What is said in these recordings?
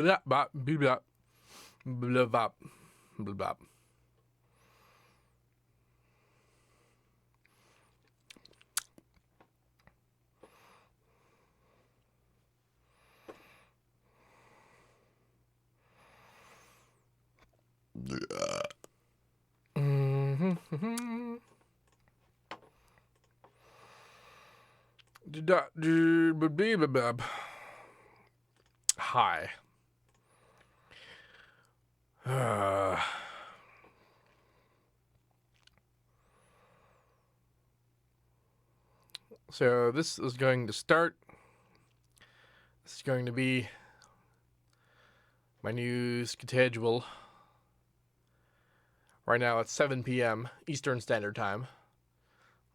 Blah, blah, blah, blah, blah, blah, blah, blah. Hi. So this is going to start. This is going to be my new schedule. Right now it's 7 p.m. Eastern Standard Time.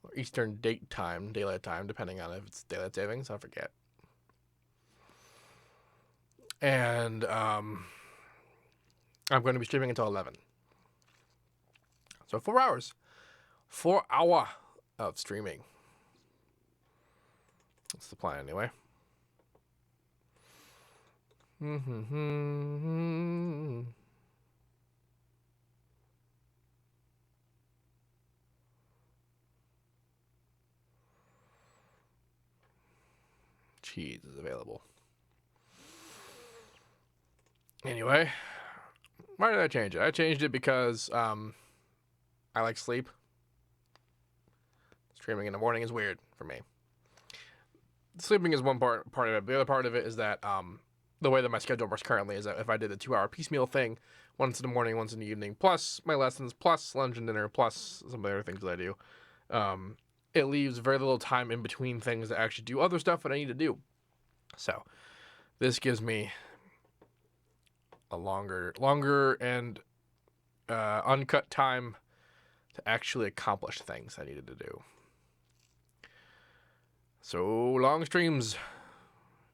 Or Eastern Daylight Time, depending on if it's daylight savings. I forget. And I'm going to be streaming until 11. So 4 hours. 4 hour of streaming. That's the plan anyway. Cheese is available. Anyway, why did I change it? I changed it because I like sleep. Streaming in the morning is weird for me. Sleeping is one part of it. The other part of it is that the way that my schedule works currently is that if I did a 2-hour piecemeal thing, once in the morning, once in the evening, plus my lessons, plus lunch and dinner, plus some of the other things that I do, it leaves very little time in between things to actually do other stuff that I need to do. So this gives me a longer and uncut time to actually accomplish things I needed to do. So long streams,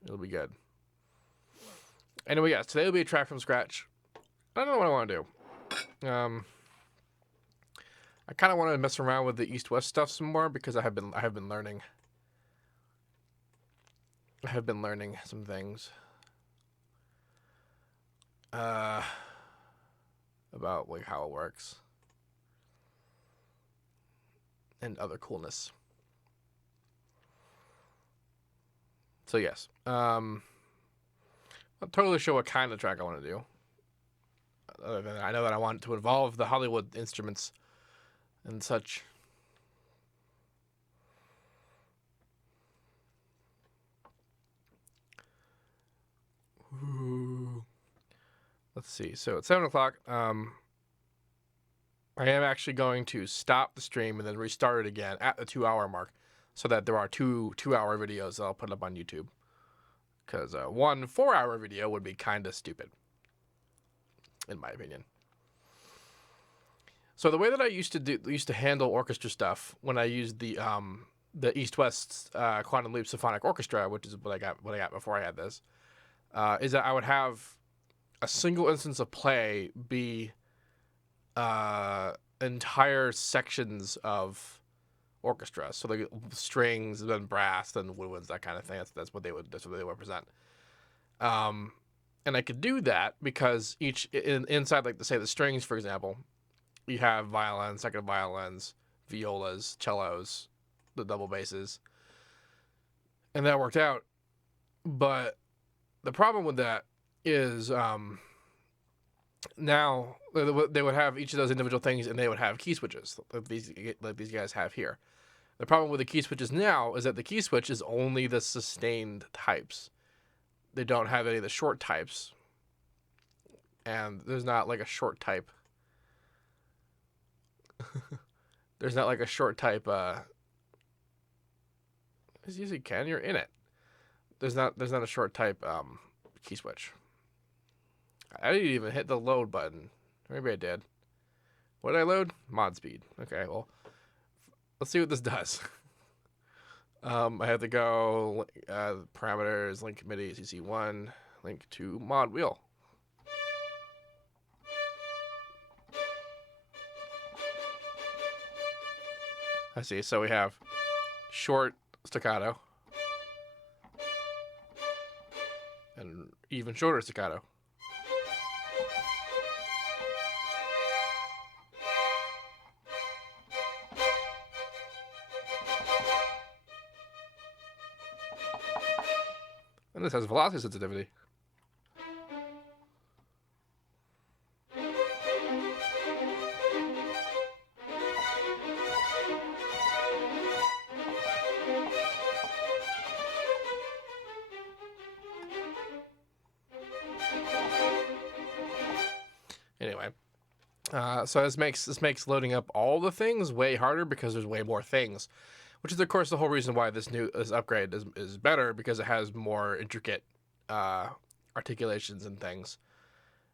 it'll be good. Anyway, yes, today will be a track from scratch. I don't know what I want to do. I kind of want to mess around with the East-West stuff some more because I have been learning. I have been learning some things about like how it works and other coolness. So yes, I'm not totally sure what kind of track I want to do. Other than I know that I want to involve the Hollywood instruments and such. Ooh. Let's see. So it's 7 o'clock. I am actually going to stop the stream and then restart it again at the 2-hour mark, so that there are two 2-hour videos that I'll put up on YouTube. Because one 4-hour video would be kind of stupid, in my opinion. So the way that I used to handle orchestra stuff when I used the East West Quantum Leap Symphonic Orchestra, which is what I got before I had this, is that I would have a single instance of play be entire sections of orchestra. So like strings, then brass, then woodwinds, that kind of thing. That's what they would present. And I could do that because inside, like say the strings, for example, you have violins, second violins, violas, cellos, the double basses, and that worked out. But the problem with that is now they would have each of those individual things, and they would have key switches like these guys have here. The problem with the key switches now is that the key switch is only the sustained types. They don't have any of the short types, and there's not like a short type. There's not like a short type. As you can, you're in it. There's not a short type key switch. I didn't even hit the load button. Maybe I did. What did I load? Mod speed. Okay, well, let's see what this does. I have to go parameters, link committee, CC1, link to mod wheel. I see. So we have short staccato and even shorter staccato. And this has velocity sensitivity. Anyway, so this makes loading up all the things way harder because there's way more things, which is of course the whole reason why this upgrade is better, because it has more intricate articulations and things,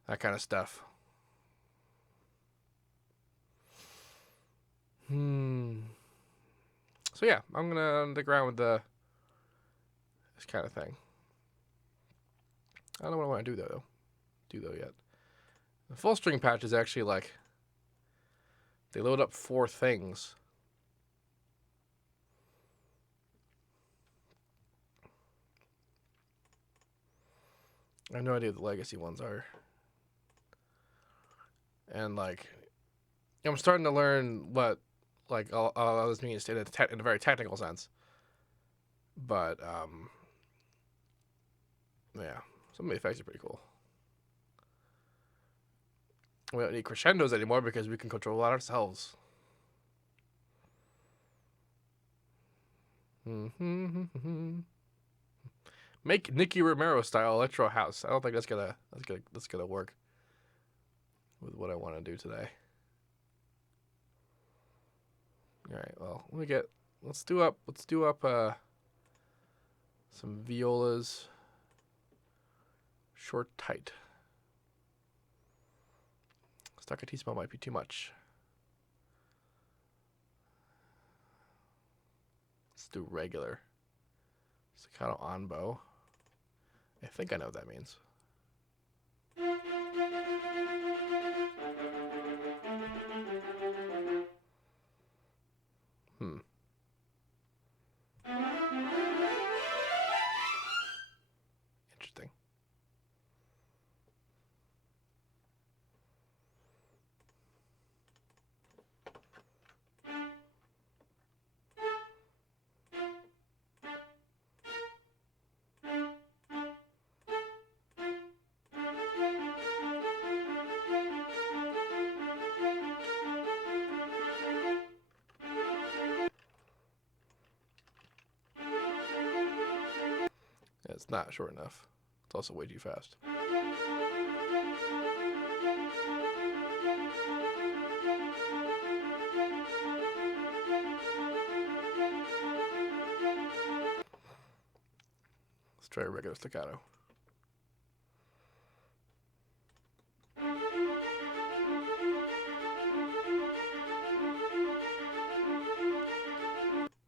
that kind of stuff. So yeah, I'm gonna dig around with this kind of thing. I don't know what I want to do though yet. The full string patch is actually like, they load up 4 things. I have no idea what the legacy ones are. And like, I'm starting to learn what like all this means in a very technical sense. But yeah, some of the effects are pretty cool. We don't need crescendos anymore because we can control that ourselves. Make Nicky Romero style electro house. I don't think that's gonna work with what I want to do today. All right, well, let's do up some violas, short, tight. Staccatissimo might be too much. Let's do regular. Staccato on bow. I think I know what that means. Interesting. It's not short enough. It's also way too fast. Let's try a regular staccato.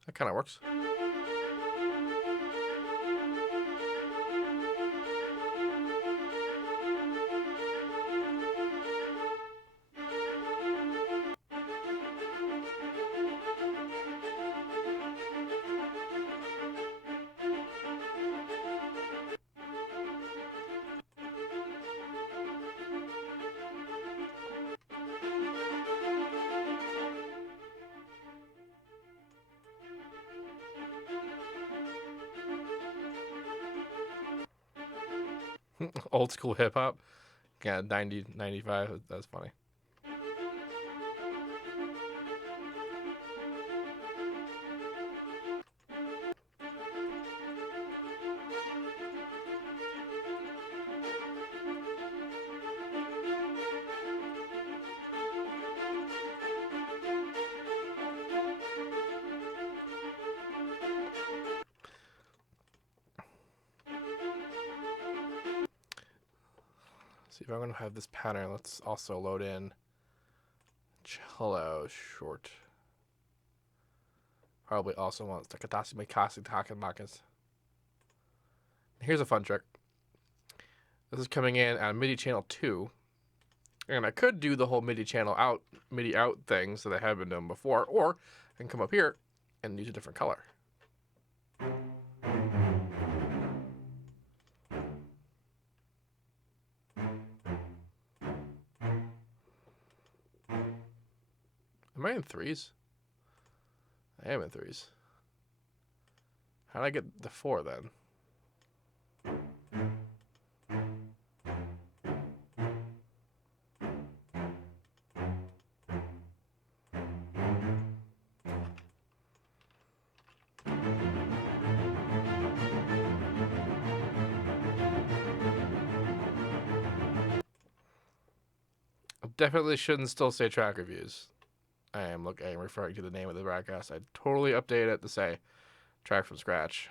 That kind of works. Old school hip hop. Yeah, 90, 95. That's funny. See if I'm going to have this pattern. Let's also load in cello short. Probably also wants the Katasi Mikasi Takanmakas. Here's a fun trick. This is coming in at MIDI channel 2. And I could do the whole MIDI out things that I have been doing before, or I can come up here and use a different color. Am I in 3s? I am in 3s. How did I get the 4 then? definitely shouldn't still say track reviews. I am referring to the name of the broadcast. I totally updated it to say track from scratch.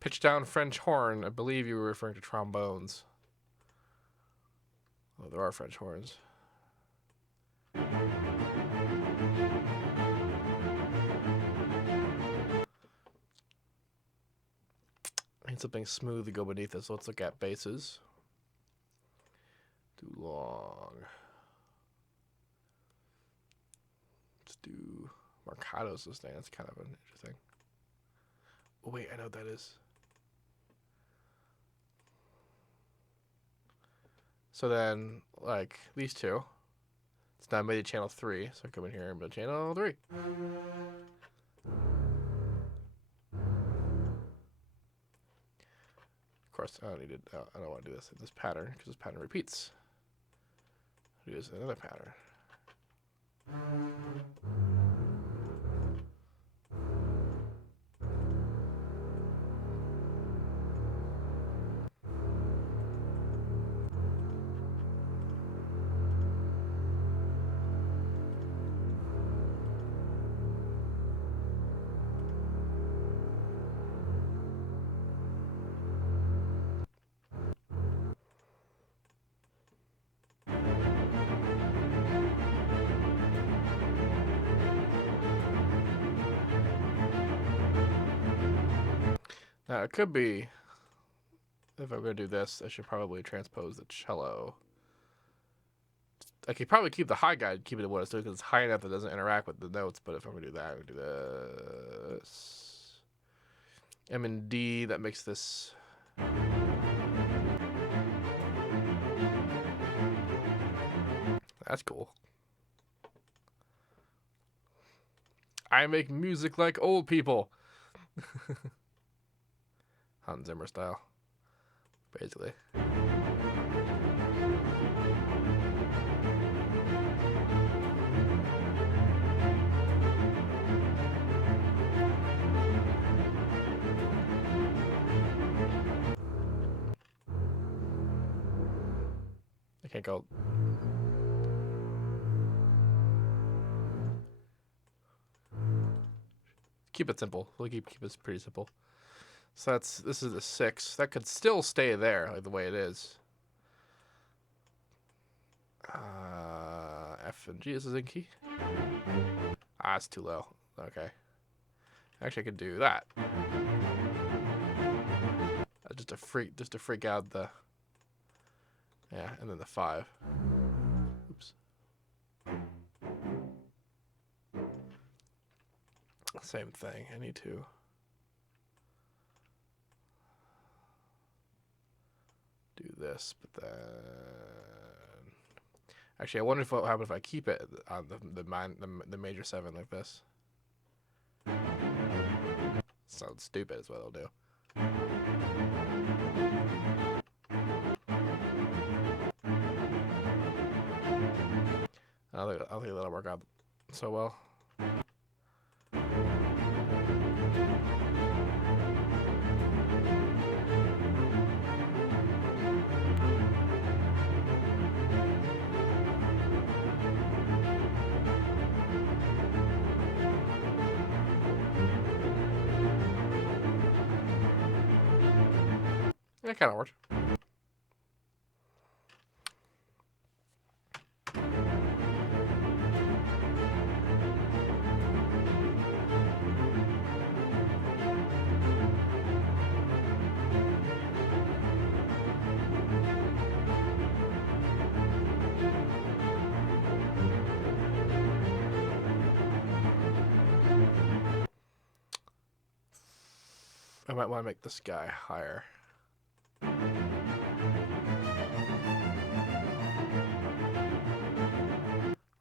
Pitch down French horn. I believe you were referring to trombones. Oh, there are French horns. I need something smooth to go beneath this. Let's look at basses. Too long. Let's do Marcato sustain. That's kind of an interesting. Oh, wait, I know what that is. So then, like, these two. It's now made it channel 3, so I come in here and build channel 3. Of course, I don't need it. I don't want to do this in this pattern because this pattern repeats. I'll do this in another pattern. Now, it could be, if I'm going to do this, I should probably transpose the cello. I could probably keep the high guide, keep it what it's doing, because it's high enough that it doesn't interact with the notes, but if I'm going to do that, I'm going to do this. M and D, that makes this. That's cool. I make music like old people. Hans Zimmer style, basically. I can't go. Keep it simple. We'll keep it pretty simple. So this is a 6. That could still stay there, like the way it is. F and G is a key. Ah, it's too low. Okay. Actually, I could do that. Just to freak out the. Yeah, and then the 5. Oops. Same thing. I need to. Do this, but then actually, I wonder what happens if I keep it on the major 7 like this. Sounds stupid, is what I'll do. I don't think that'll work out so well. It kind of worked. I might want to make this guy higher.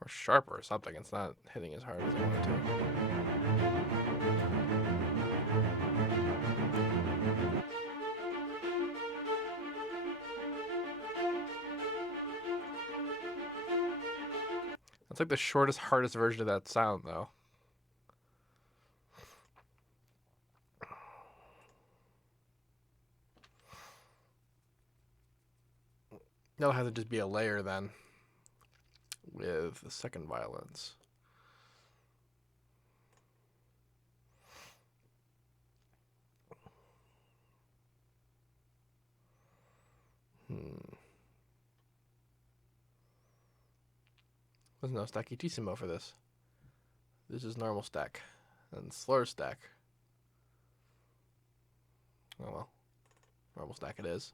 Or sharper or something. It's not hitting as hard as I want it to. That's like the shortest, hardest version of that sound, though. That'll have to just be a layer then with the second violins. There's no stackitissimo for this. This is normal stack and slur stack. Oh well, normal stack it is.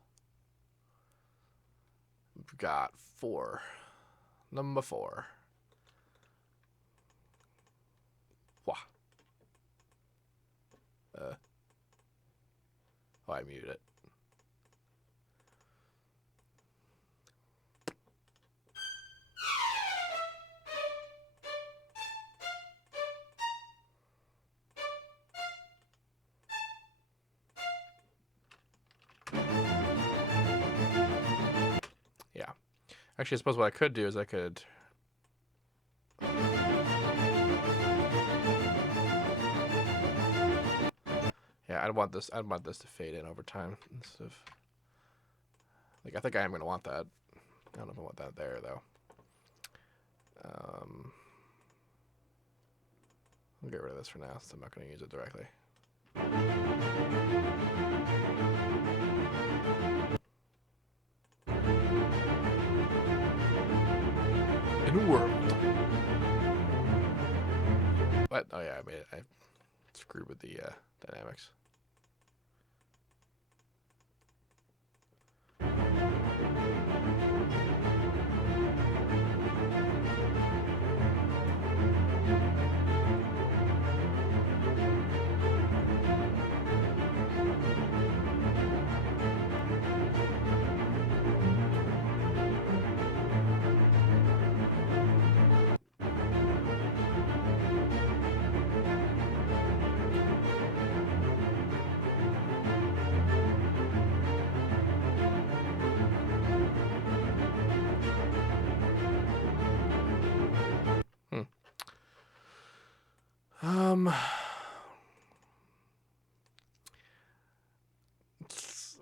We've got 4. Number 4. Wah. Oh, I muted it. Yeah. Actually, I suppose what I could do is I could... Yeah, I'd want this to fade in over time instead of... Like, I think I am going to want that. I don't know if I want that there, though. I'll get rid of this for now, since I'm not going to use it directly. In a world. What? Oh yeah, I screwed with the dynamics.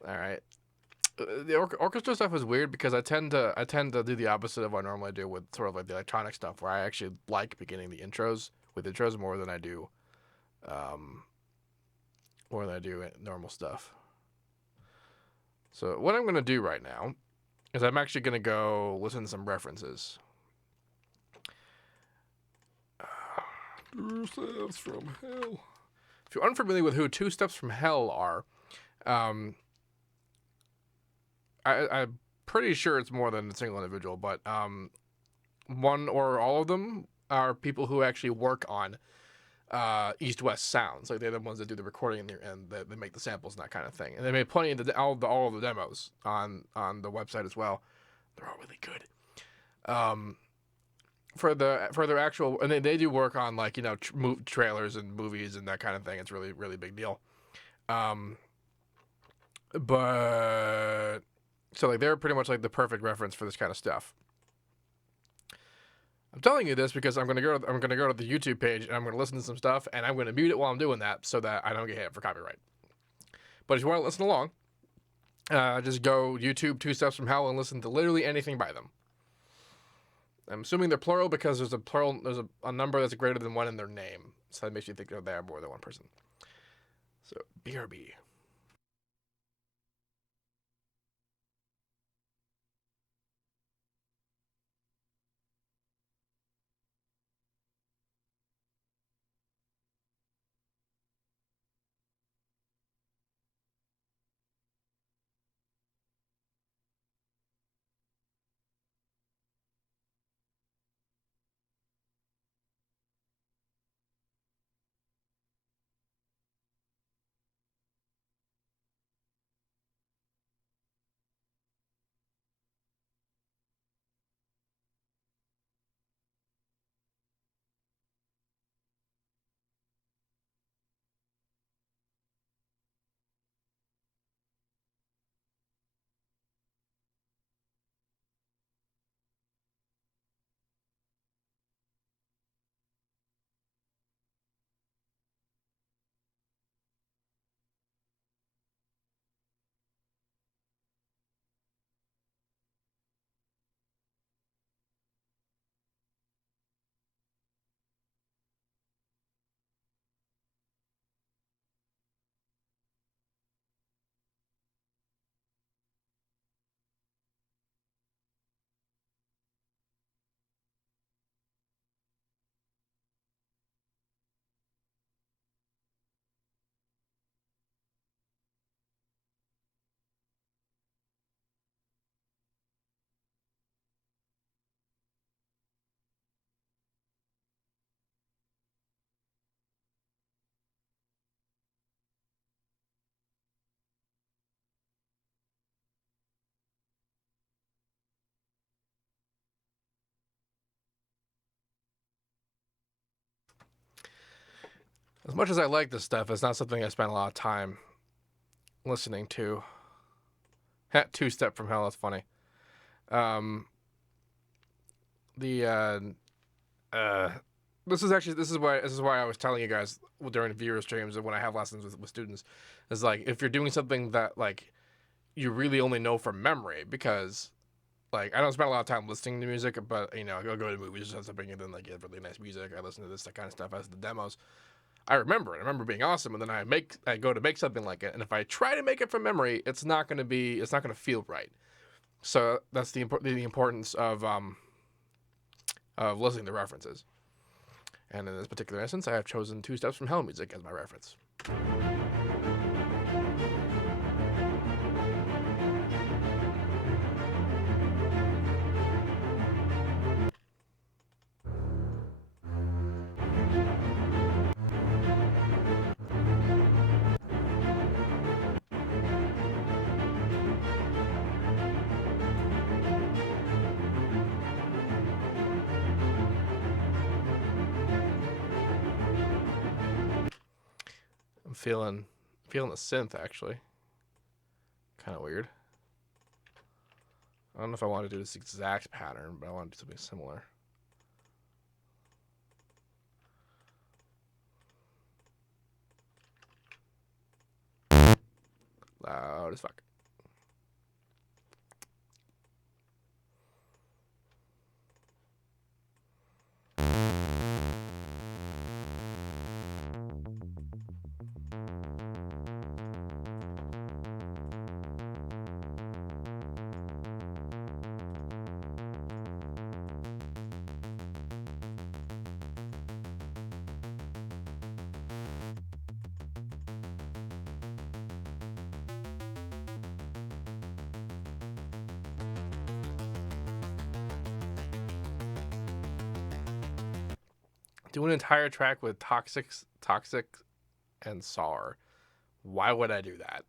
All right. The orchestra stuff is weird because I tend to do the opposite of what I normally do with sort of like the electronic stuff, where I actually like beginning the intros with intros more than I do normal stuff. So what I'm gonna do right now is I'm actually gonna go listen to some references. Two Steps from Hell. If you're unfamiliar with who Two Steps from Hell are, I'm pretty sure it's more than a single individual, but one or all of them are people who actually work on East-West sounds. Like they're the ones that do the recording and they make the samples and that kind of thing. And they made plenty of all of the demos on the website as well. They're all really good. For their actual, and they do work on like trailers and movies and that kind of thing. It's really really big deal. But so like they're pretty much like the perfect reference for this kind of stuff. I'm telling you this because I'm gonna go to the YouTube page and I'm gonna listen to some stuff and I'm gonna mute it while I'm doing that so that I don't get hit for copyright. But if you want to listen along, just go YouTube Two Steps from Hell and listen to literally anything by them. I'm assuming they're plural because there's a number that's greater than 1 in their name, so that makes you think they are more than one person. So BRB. As much as I like this stuff, it's not something I spend a lot of time listening to. Two Step from Hell, that's funny. Um, the this is why I was telling you guys during viewer streams and when I have lessons with students, is like if you're doing something that like you really only know from memory, because like I don't spend a lot of time listening to music, but you know, I'll go to movies or something and then like get really nice music. I listen to this that kind of stuff as the demos. I remember it. I remember being awesome, and then I go to make something like it, and if I try to make it from memory, it's not gonna feel right. So that's the importance of listening to references. And in this particular instance, I have chosen Two Steps from Hell music as my reference. I'm feeling the synth actually. Kind of weird. I don't know if I want to do this exact pattern, but I want to do something similar. Loud as fuck. Do an entire track with Toxic and SAR. Why would I do that?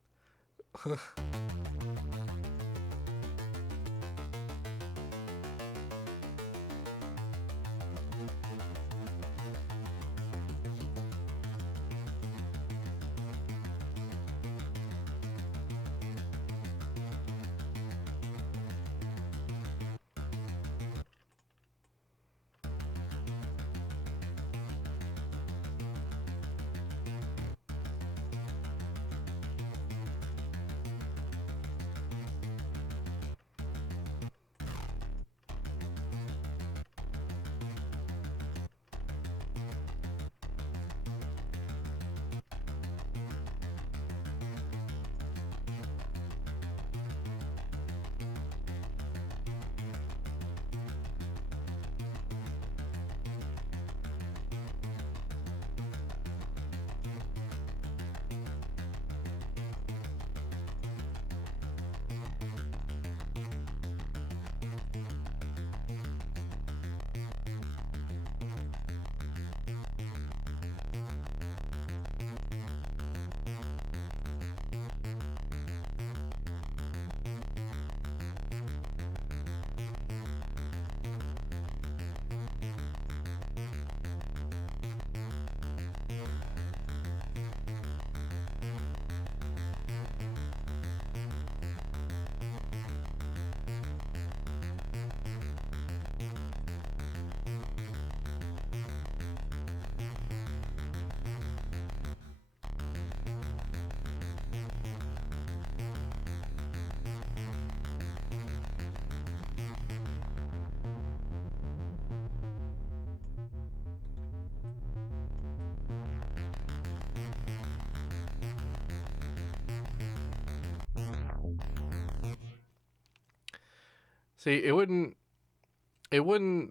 See, it wouldn't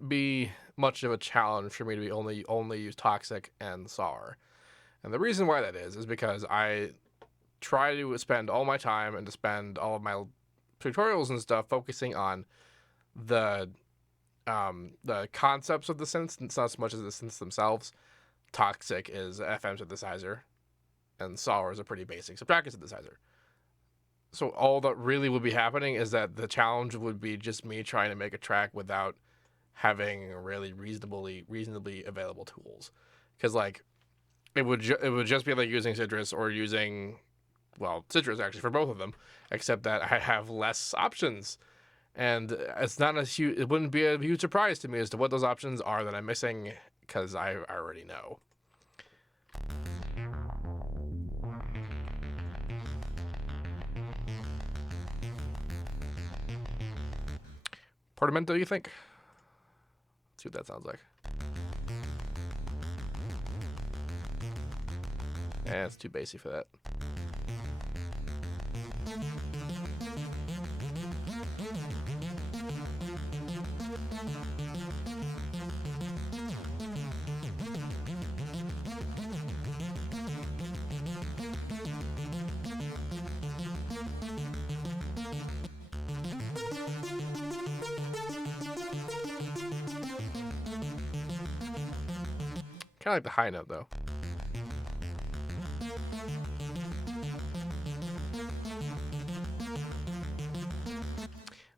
be much of a challenge for me to be only use Toxic and SAR. And the reason why that is because I try to spend all my time and to spend all of my tutorials and stuff focusing on the concepts of the synths, not as much as the synths themselves. Toxic is a FM synthesizer, and SAR is a pretty basic subtractive synthesizer. So all that really would be happening is that the challenge would be just me trying to make a track without having really reasonably available tools. Because like it would just be like using Citrus or using, well, Citrus actually for both of them, except that I have less options. And it's not it wouldn't be a huge surprise to me as to what those options are that I'm missing, because I already know. Portamento, you think? Let's see what that sounds like. Eh, it's too bassy for that. Kind of like the high note, though.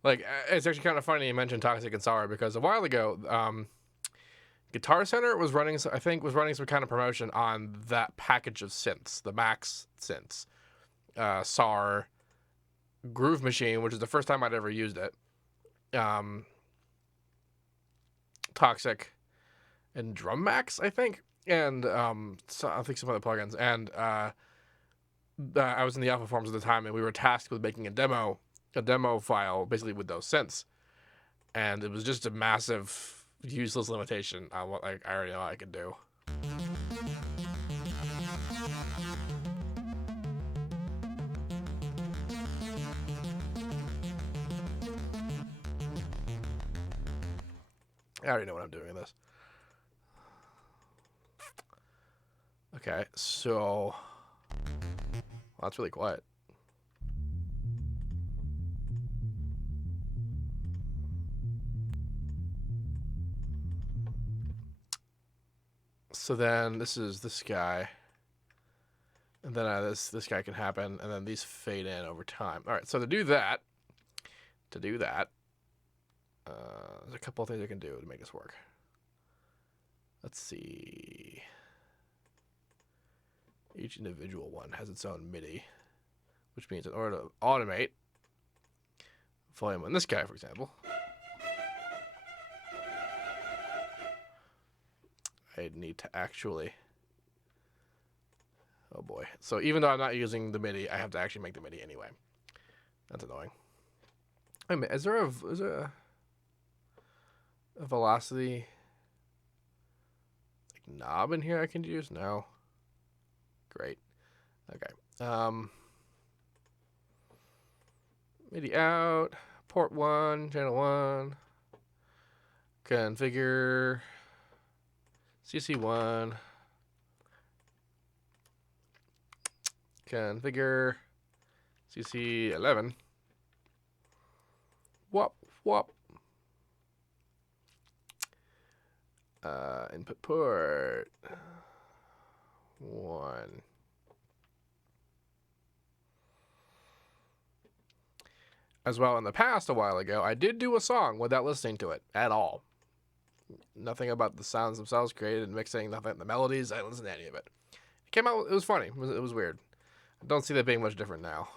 Like, it's actually kind of funny you mentioned Toxic and Sour, because a while ago, Guitar Center was running, I think, was running some kind of promotion on that package of synths, the Max synths, SAR, Groove Machine, which is the first time I'd ever used it, Toxic, and Drum Max, I think, and so I think some other plugins. And I was in the alpha forums at the time, and we were tasked with making a demo file, basically with those synths, and it was just a massive, useless limitation on what I already know I could do. I already know what I'm doing in this. Okay, so well, that's really quiet. So then this is this guy, and then this guy can happen, and then these fade in over time. All right, so to do that, there's a couple of things I can do to make this work. Let's see. Each individual one has its own MIDI, which means in order to automate volume on this guy, for example, I need to actually, oh boy. So even though I'm not using the MIDI, I have to actually make the MIDI anyway. That's annoying. Wait a minute, is there a velocity like knob in here I can use? No. Great. Okay. MIDI out, port 1, channel 1, configure CC1, configure CC11, whoop, whoop, input port 1. As well, in the past, a while ago, I did do a song without listening to it at all. Nothing about the sounds themselves created and mixing, nothing, the melodies, I didn't listen to any of it. It came out, it was funny, it was weird. I don't see that being much different now.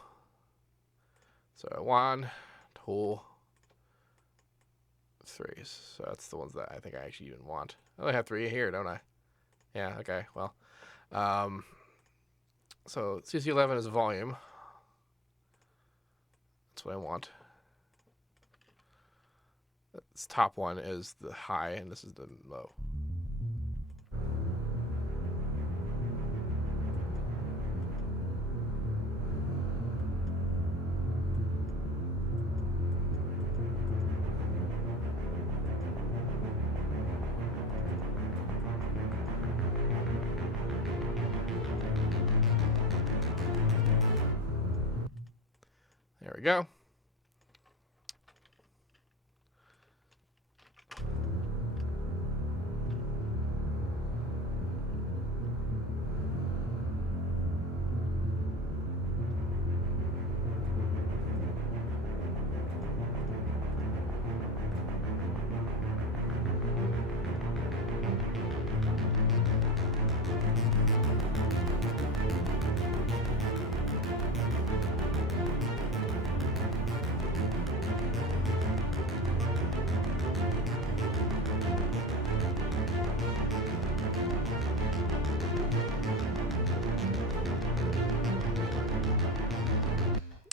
So 1, 2, 3. So that's the ones that I think I actually even want. I only have 3 here, don't I? Yeah, okay, well. So CC11 is volume. That's what I want. This top one is the high, and this is the low. There we go.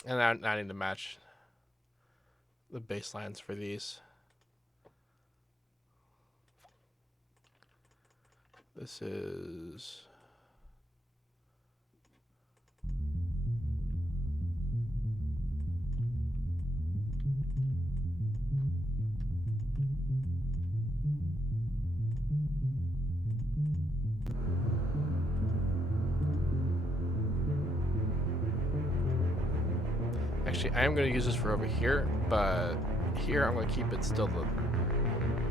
And I need to match the baselines for these. This is... Actually, I am going to use this for over here, but here I'm going to keep it still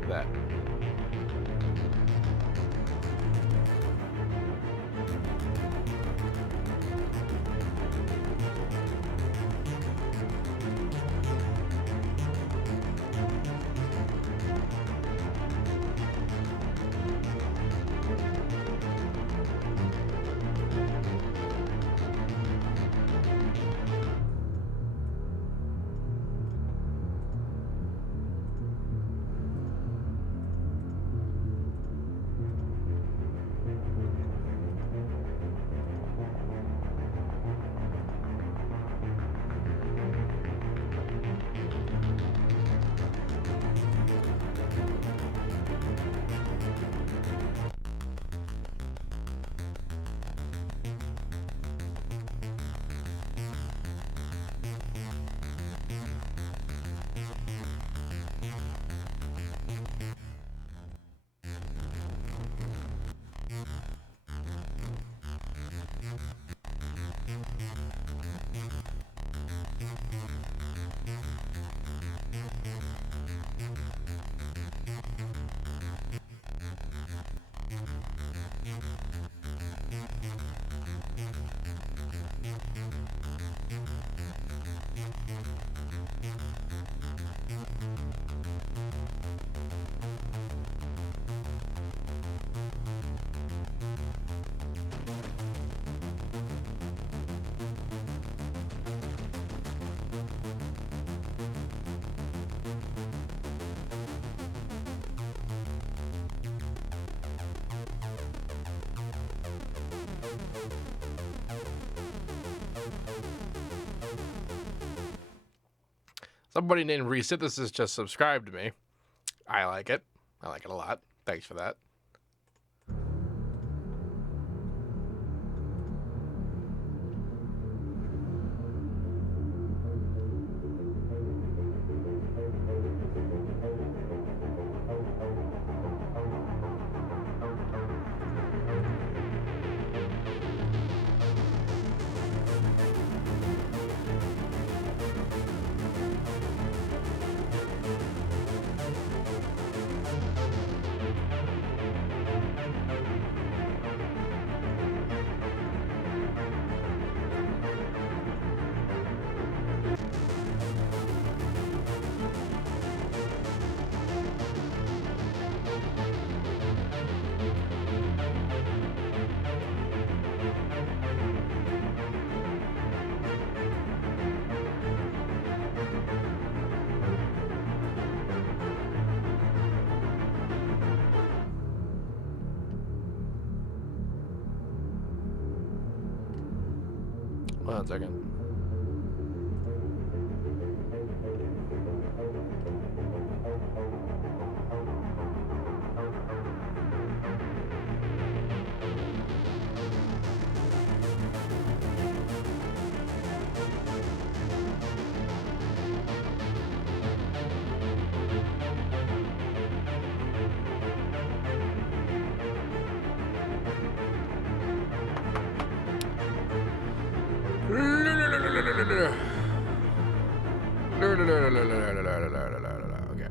that. Somebody named Resynthesis just subscribed to me. I like it. I like it a lot. Thanks for that. One second. Okay.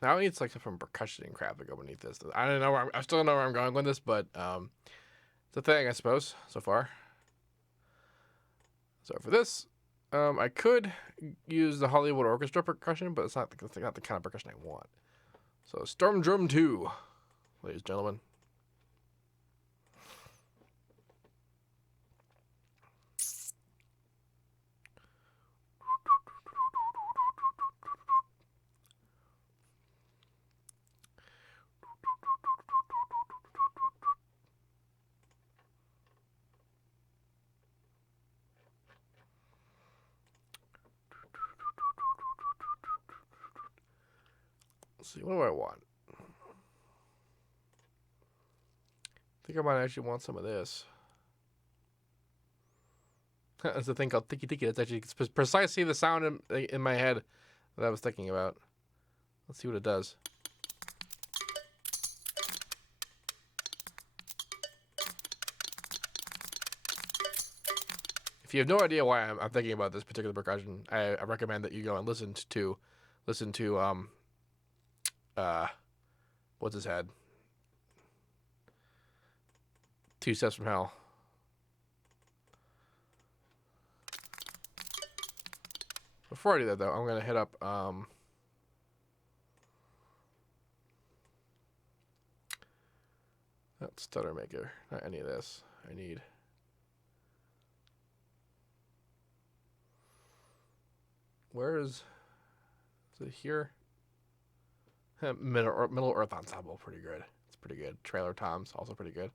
Now I need like some percussion and crap to go beneath this. I don't know where I still don't know where I'm going with this, but it's a thing, I suppose, so far. So for this, I could use the Hollywood Orchestra percussion, but it's not the kind of percussion I want. So Storm Drum 2, ladies and gentlemen. see, what do I want? I think I might actually want some of this. That's a thing called tiki tiki. That's actually precisely the sound in my head that I was thinking about. Let's see what it does. If you have no idea why I'm thinking about this particular percussion, I recommend that you go and listen to what's his head? 2 Steps from Hell. Before I do that, though, I'm gonna hit up that stutter maker. Not any of this. I need. Where is it here? Middle Earth Ensemble, pretty good. It's pretty good. Trailer Toms, also pretty good.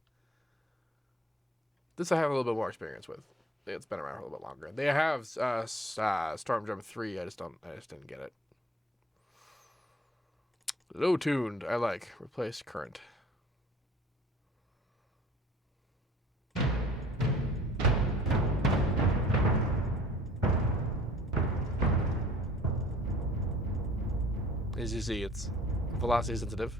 This I have a little bit more experience with. It's been around for a little bit longer. They have Storm Drum 3. I just didn't get it. Low tuned. I like. Replace current. As you see, it's velocity sensitive.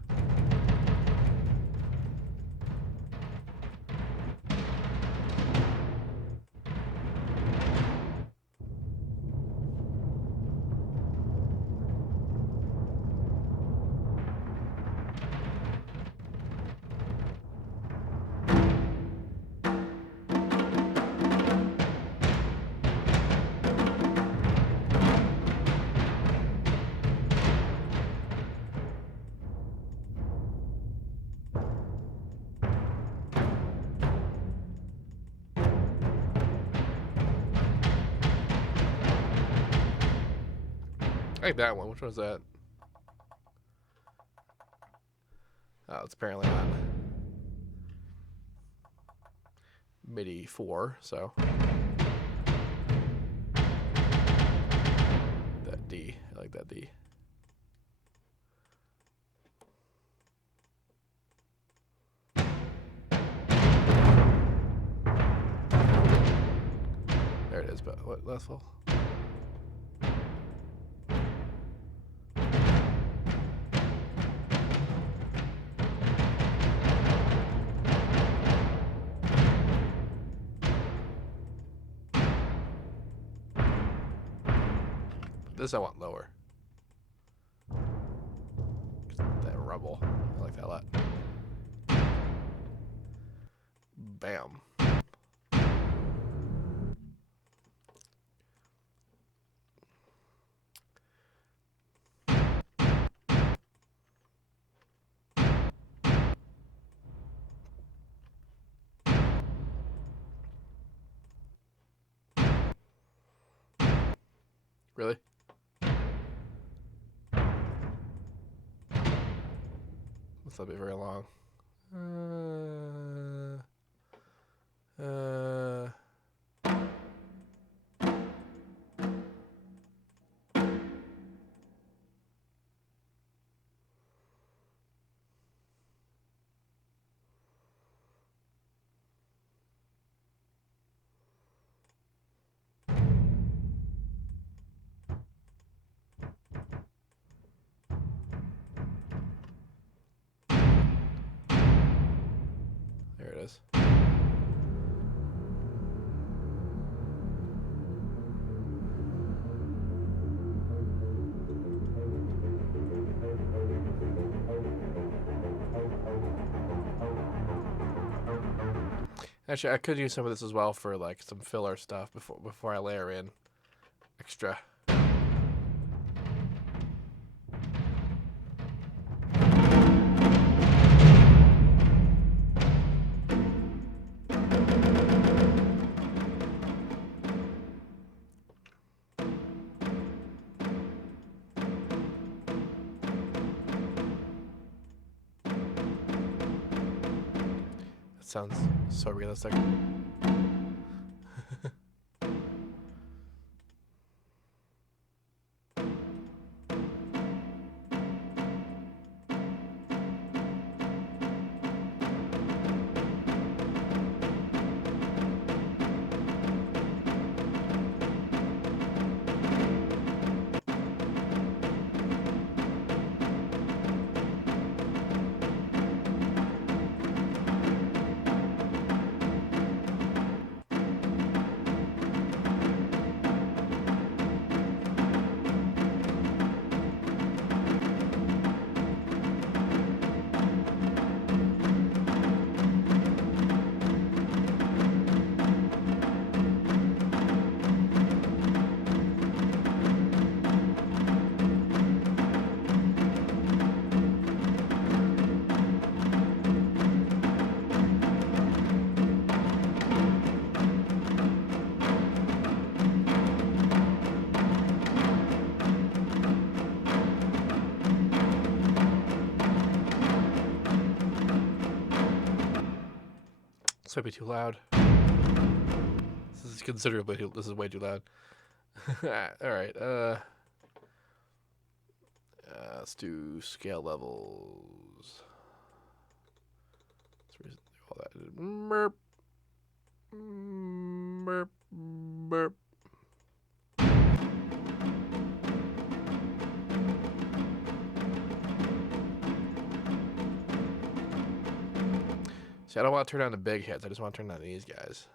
I like that one. Which one is that? Oh, it's apparently on MIDI 4, so. That D. I like that D. There it is, but what level? This I want lower. That rubble. I like that a lot. Bam. Really? This will be very long. There it is. Actually, I could use some of this as well for like some filler stuff before I layer in extra. Sounds so realistic. This might be too loud. This is considerably too, this is way too loud. Alright, let's do scale levels. Let's do all that. Merp. Merp. Merp. See, I don't want to turn down the big hits. I just want to turn down these guys.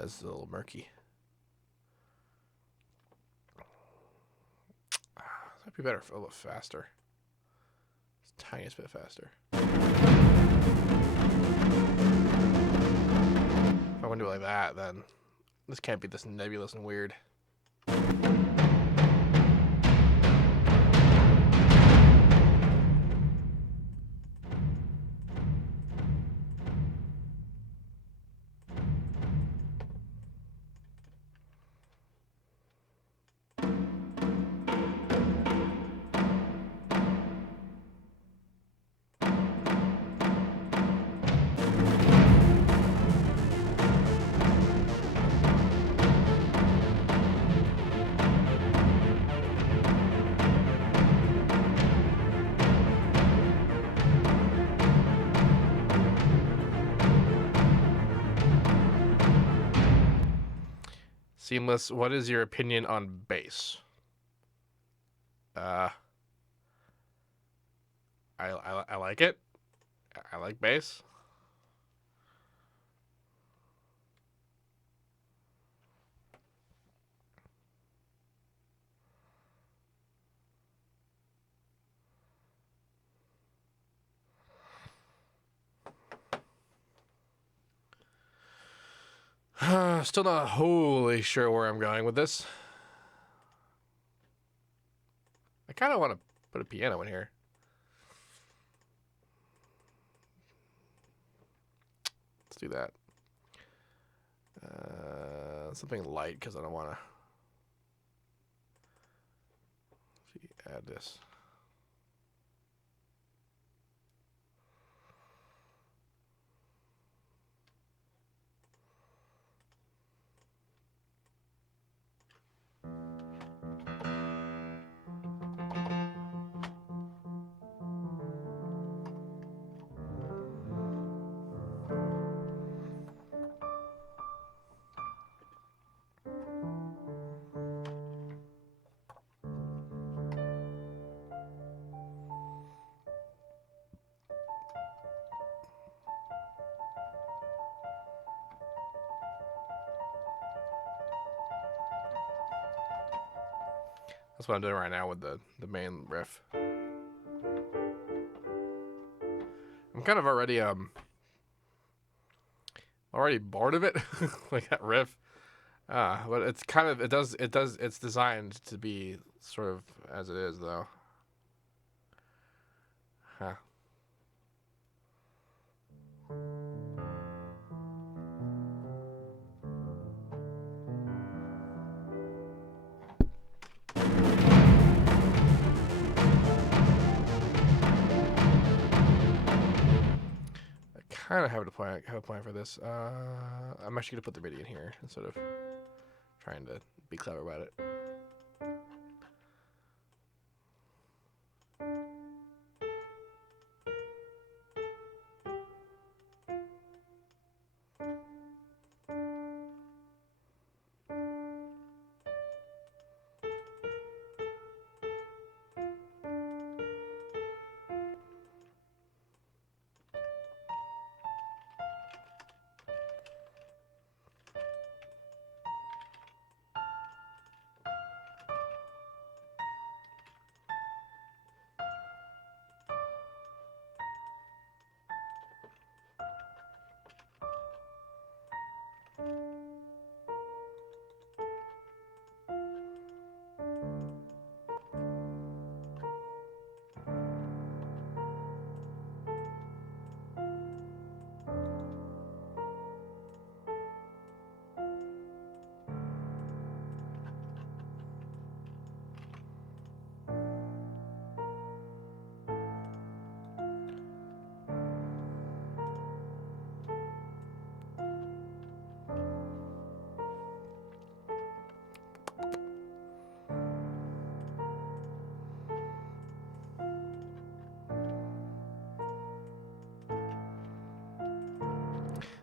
This is a little murky. That'd be better if a little faster. Just the tiniest bit faster. If I want to do it like that, then this can't be this nebulous and weird. Seamless, what is your opinion on bass? I like it. I like bass. Still not wholly sure where I'm going with this. I kind of want to put a piano in here. Let's do that. Something light because I don't want to. Add this. That's what I'm doing right now with the main riff. I'm kind of already bored of it, like that riff. But it's kind of it's designed to be sort of as it is though. Huh. kind of have a plan for this. I'm actually gonna put the video in here instead of trying to be clever about it.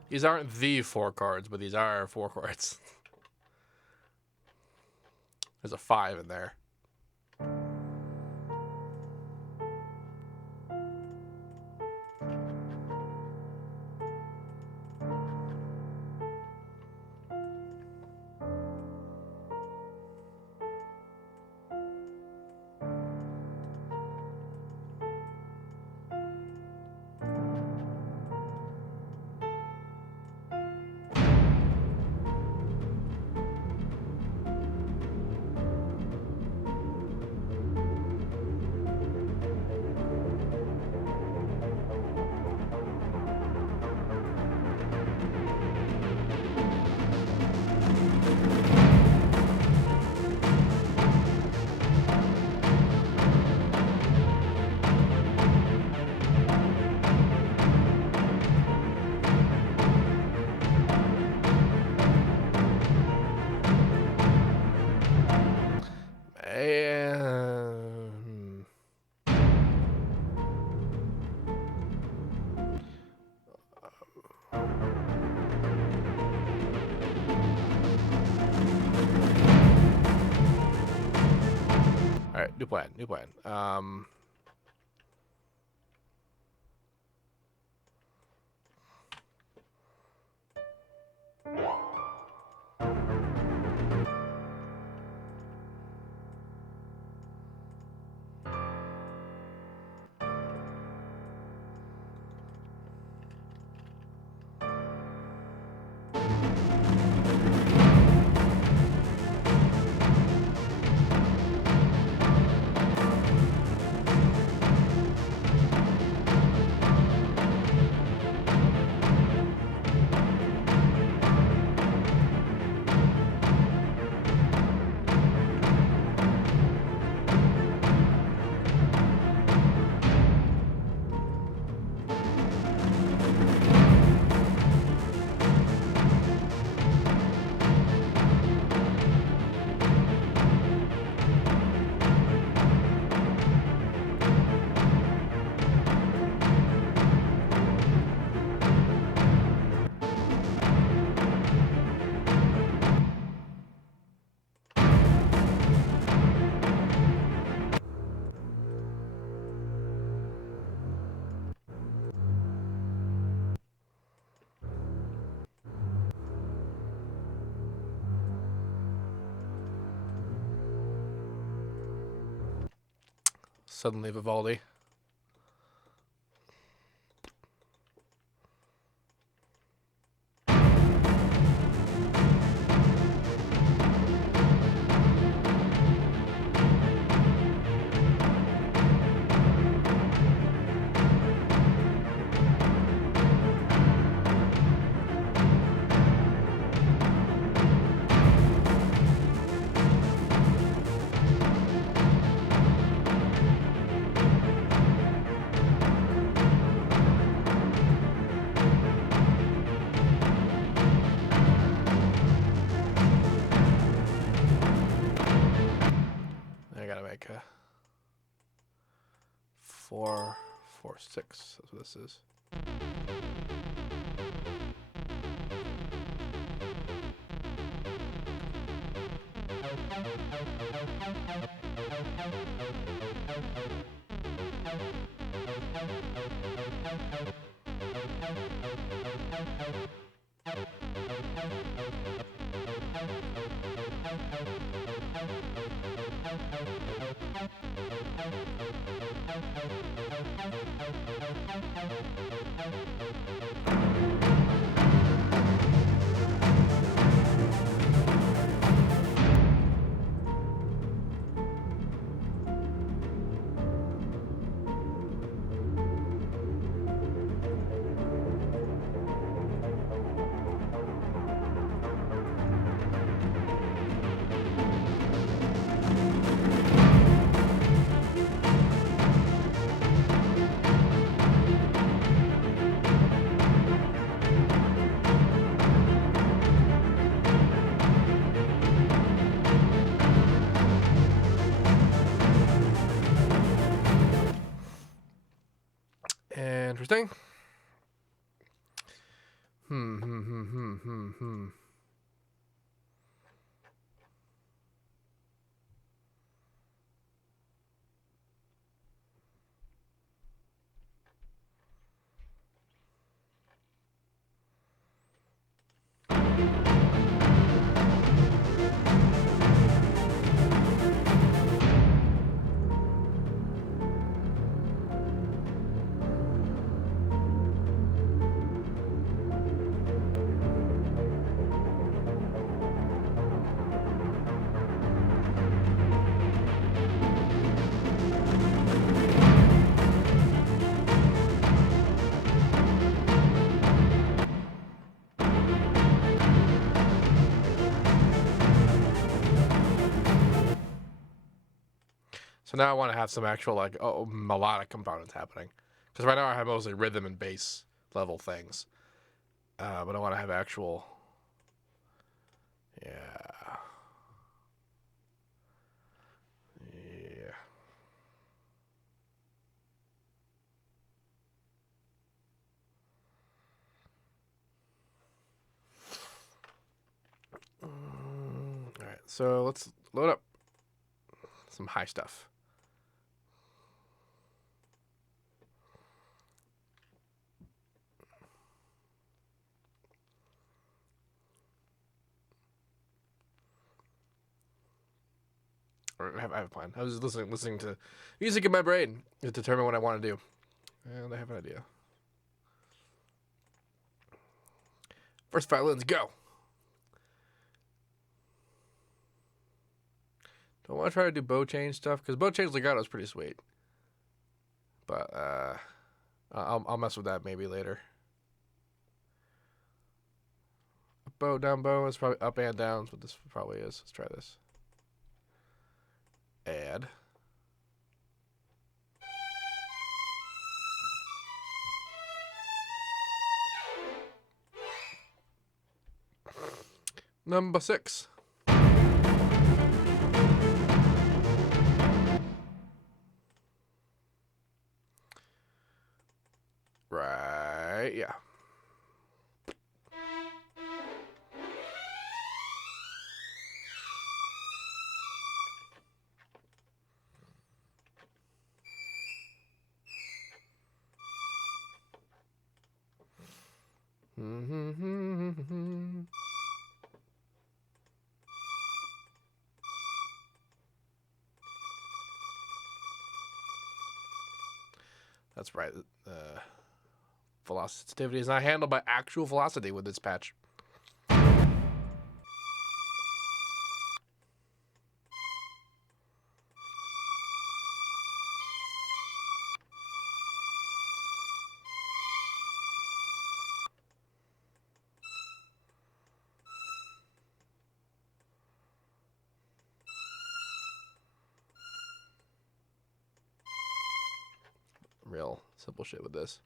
These aren't the 4 cards, but these are 4 cards. There's a 5 in there. Alright, new plan. Suddenly Vivaldi. 4, 4, 6. That's what this is. Interesting. So now I want to have some actual like melodic components happening, because right now I have mostly rhythm and bass level things, but I want to have actual, yeah, yeah. All right, so let's load up some high stuff. I have a plan. I was listening to music in my brain to determine what I want to do, and I have an idea. First violins, go. Don't want to try to do bow chain stuff, because bow chain legato is pretty sweet, but I'll mess with that maybe later. Bow, down bow is probably up and down. That's what this probably is. Let's try this. Add. Number 6. Right, yeah. That's right. Velocity sensitivity is not handled by actual velocity with this patch. Real simple shit with this.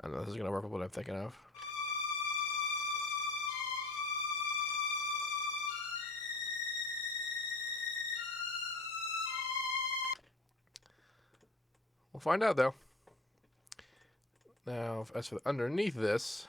I don't know if this is gonna work with what I'm thinking of. We'll find out though. Now, as for underneath this,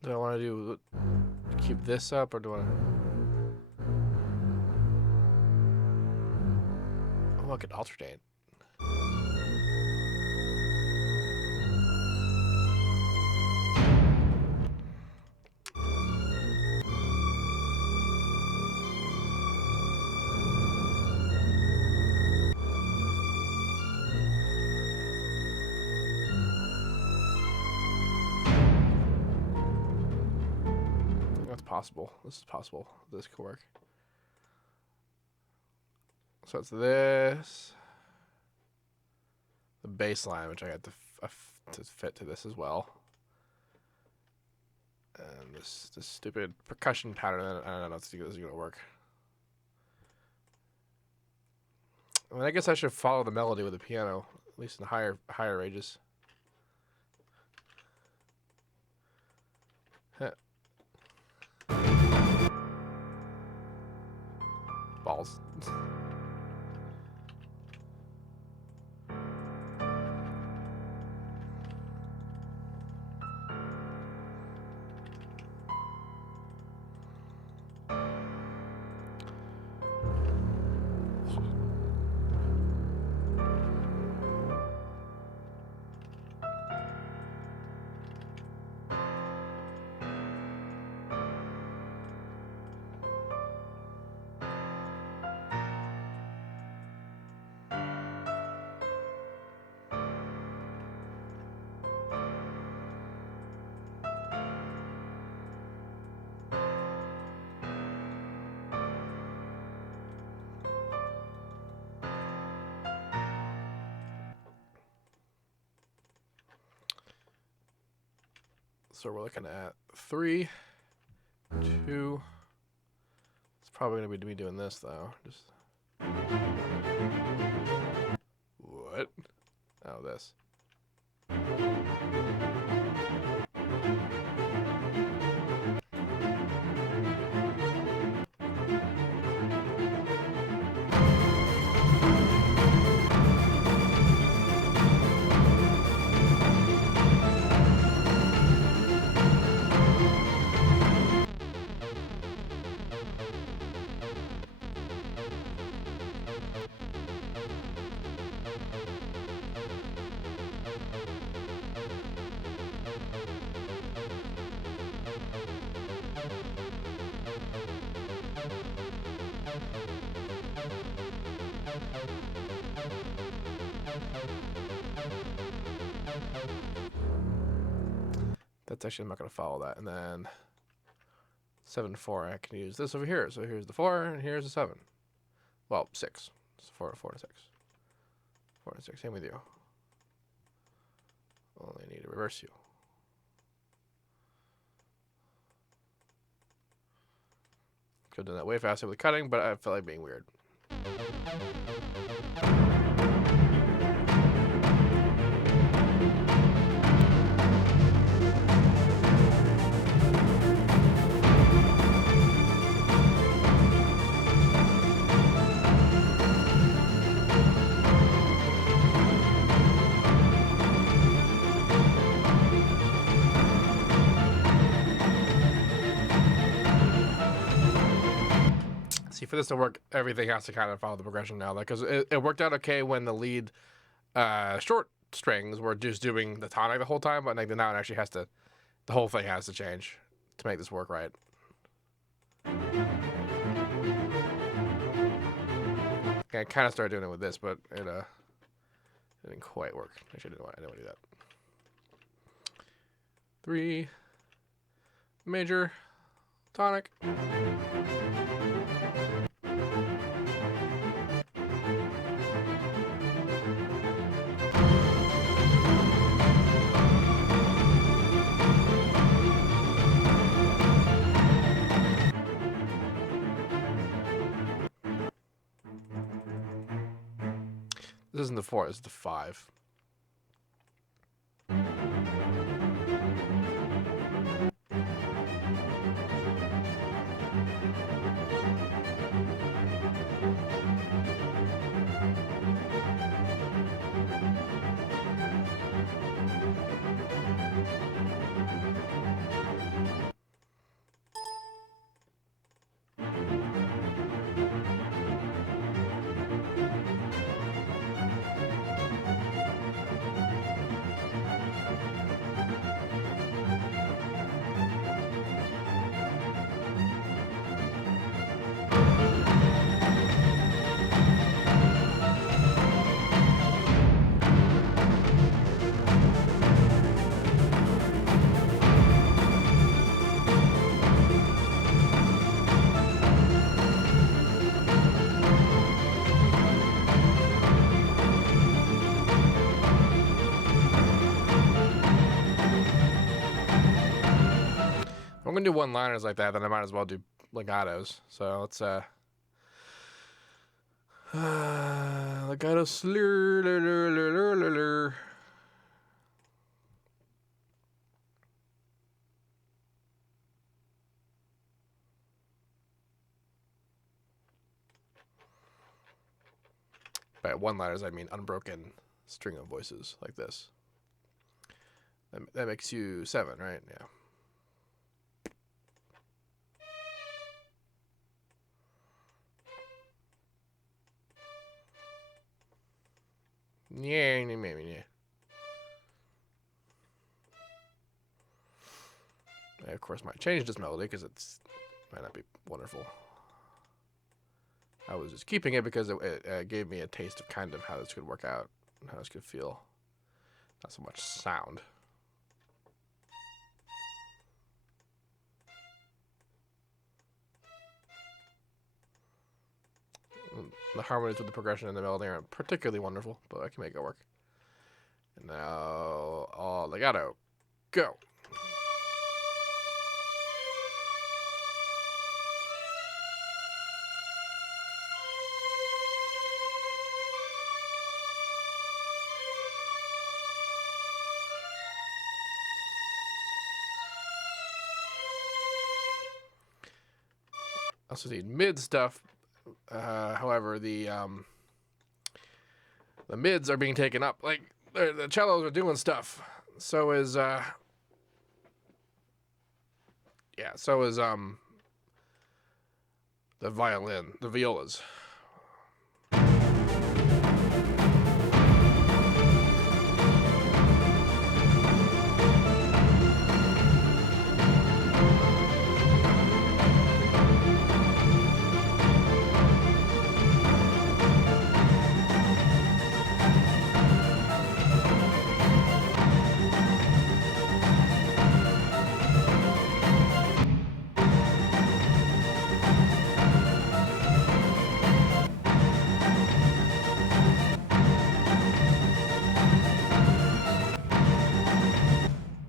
do I want to keep this up, or do I want to? Oh, I could alternate. That's possible. This is possible. This could work. So it's this, the bass line, which I got to fit to this as well, and this stupid percussion pattern. I don't know if this is gonna work. I mean, I guess I should follow the melody with the piano, at least in the higher ranges. Balls. So we're looking at 3, 2. It's probably gonna be me doing this though. Just what? Oh, this. That's actually, I'm not going to follow that. And then 7, 4, I can use this over here. So here's the 4, and here's the 7. Well, 6. So 4, 4 and 6. 4 and 6, same with you. Only need to reverse you. Could have done that way faster with cutting, but I felt like being weird. See for this to work, everything has to kind of follow the progression now. Like, because it worked out okay when the lead short strings were just doing the tonic the whole time, but like now it actually has to, the whole thing has to change to make this work right. I kind of started doing it with this, but it didn't quite work. Actually, I didn't want to do that. 3 major tonic. This isn't the 4, this is the 5. I'm gonna do one-liners like that, then I might as well do legatos. So let's legato slur. By one-liners, I mean unbroken string of voices like this. That makes you 7, right? Yeah. Yeah, maybe, yeah. I, of course, might change this melody because it's might not be wonderful. I was just keeping it because it gave me a taste of kind of how this could work out, and how this could feel. Not so much sound. The harmonies with the progression and the melody aren't particularly wonderful, but I can make it work. And now, all legato, go. Also need mid stuff. However, the mids are being taken up. Like the cellos are doing stuff. So is so is the violin, the violas.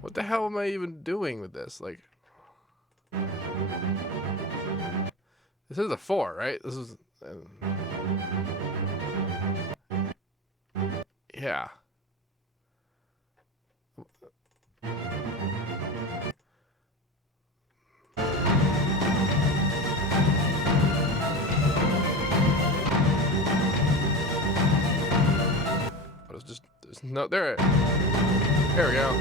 What the hell am I even doing with this? Like, this is a 4, right? This is, yeah. But it's just, there's no, there we go.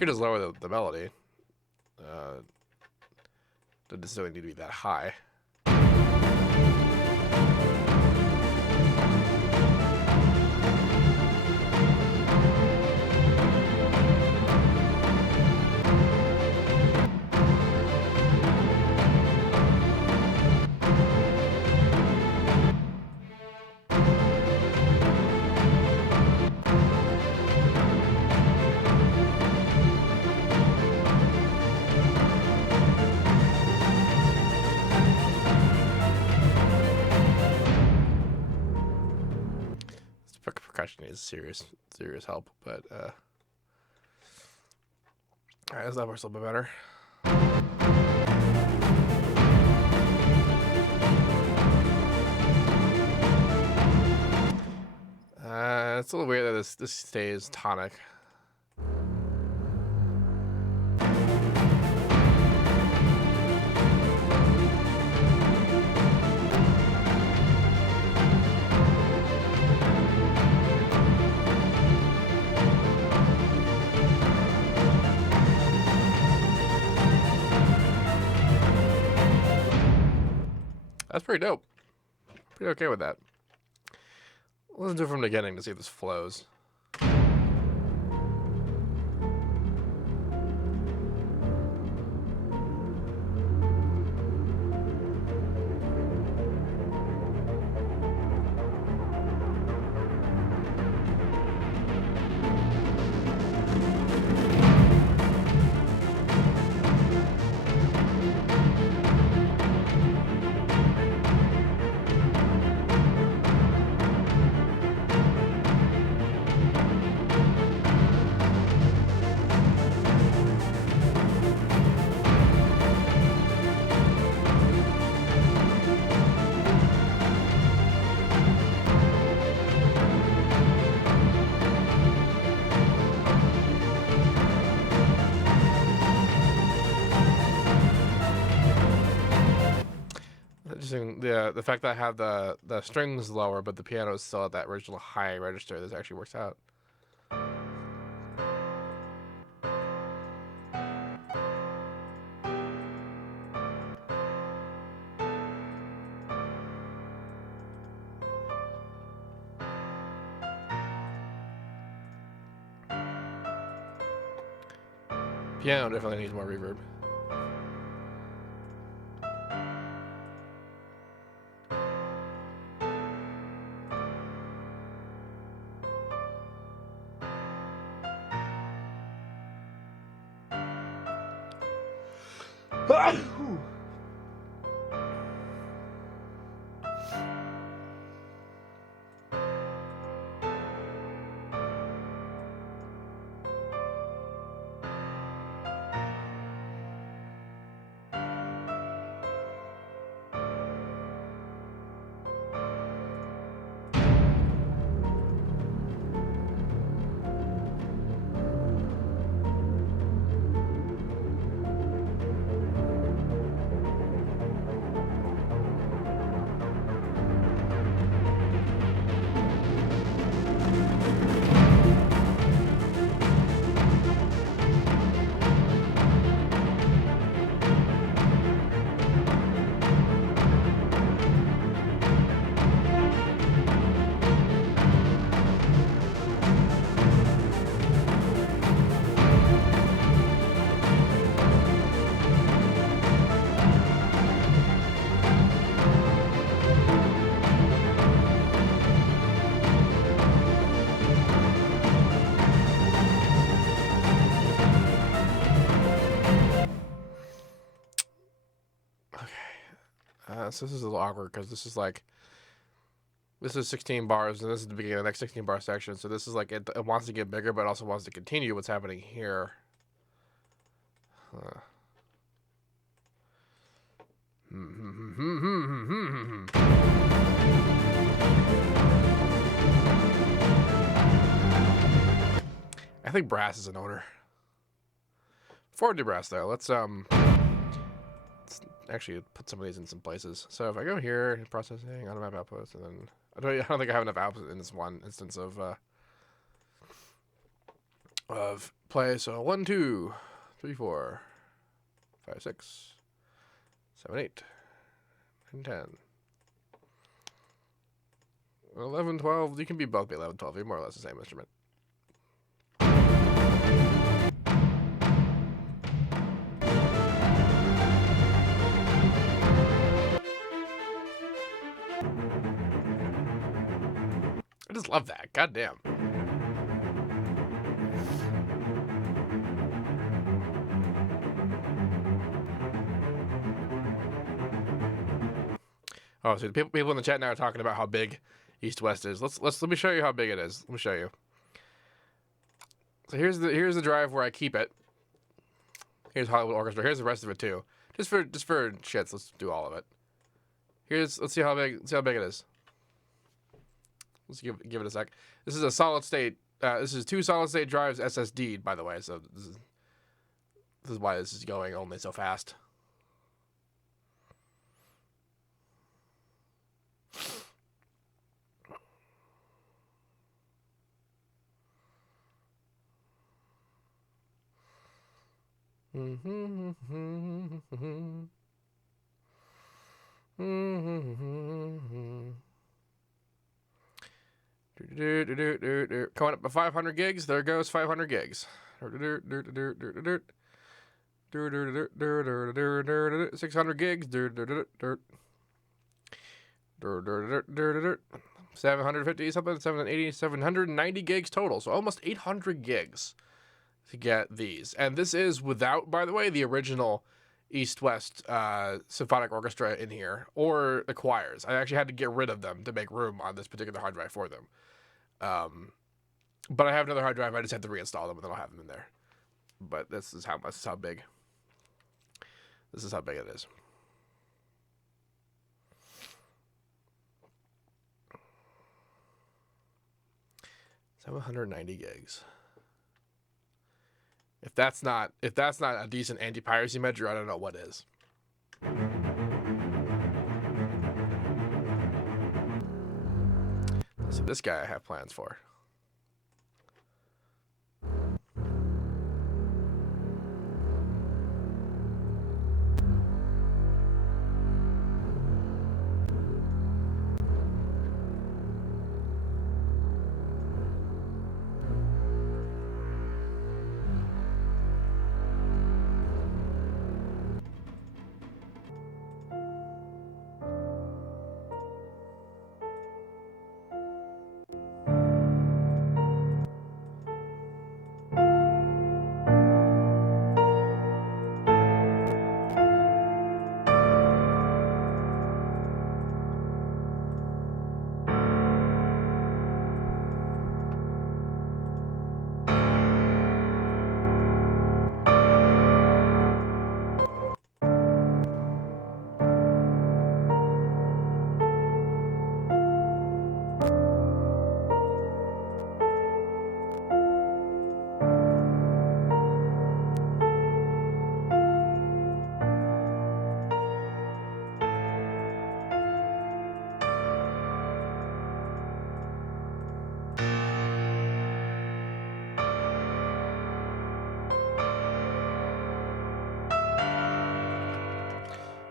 could just lower the melody. Doesn't necessarily need to be that high. Percussion needs serious help, but alright, that works a little bit better. It's a little weird that this stays tonic. That's pretty dope. Pretty okay with that. Let's do it from the beginning to see if this flows. The fact that I have the strings lower, but the piano is still at that original high register, this actually works out. Piano definitely needs more reverb. So this is a little awkward because this is 16 bars and this is the beginning of the next 16 bar section. So this is like it wants to get bigger, but also wants to continue what's happening here. I think brass is an owner. Before I do brass though, let's actually put some of these in some places. So if I go here, processing, auto map outputs, and then I don't think I have enough output in this one instance of play. So 1, 2, 3, 4, 5, 6, 7, 8, 9, 10, 11, 12. You can be both be 11, 12. You're more or less the same instrument. I just love that. Goddamn. Oh, so the people in the chat now are talking about how big East West is. Let me show you how big it is. Let me show you. So here's the drive where I keep it. Here's Hollywood Orchestra. Here's the rest of it too. Just for shits, let's do all of it. Let's see how big it is. Let's give it a sec. This is a solid state. This is 2 solid state drives SSD, by the way. So this is why this is going only so fast. Coming up to 500 gigs. There goes 500 gigs. 600 gigs. 750 something. 780. 790 gigs total. So almost 800 gigs to get these. And this is without, by the way, the original East-West symphonic orchestra in here, or the choirs. I actually had to get rid of them to make room on this particular hard drive for them. But I have another hard drive. I just have to reinstall them, and then I'll have them in there. But this is how big. This is how big it is. $790 gigs. If that's not a decent anti-piracy measure, I don't know what is. So this guy I have plans for.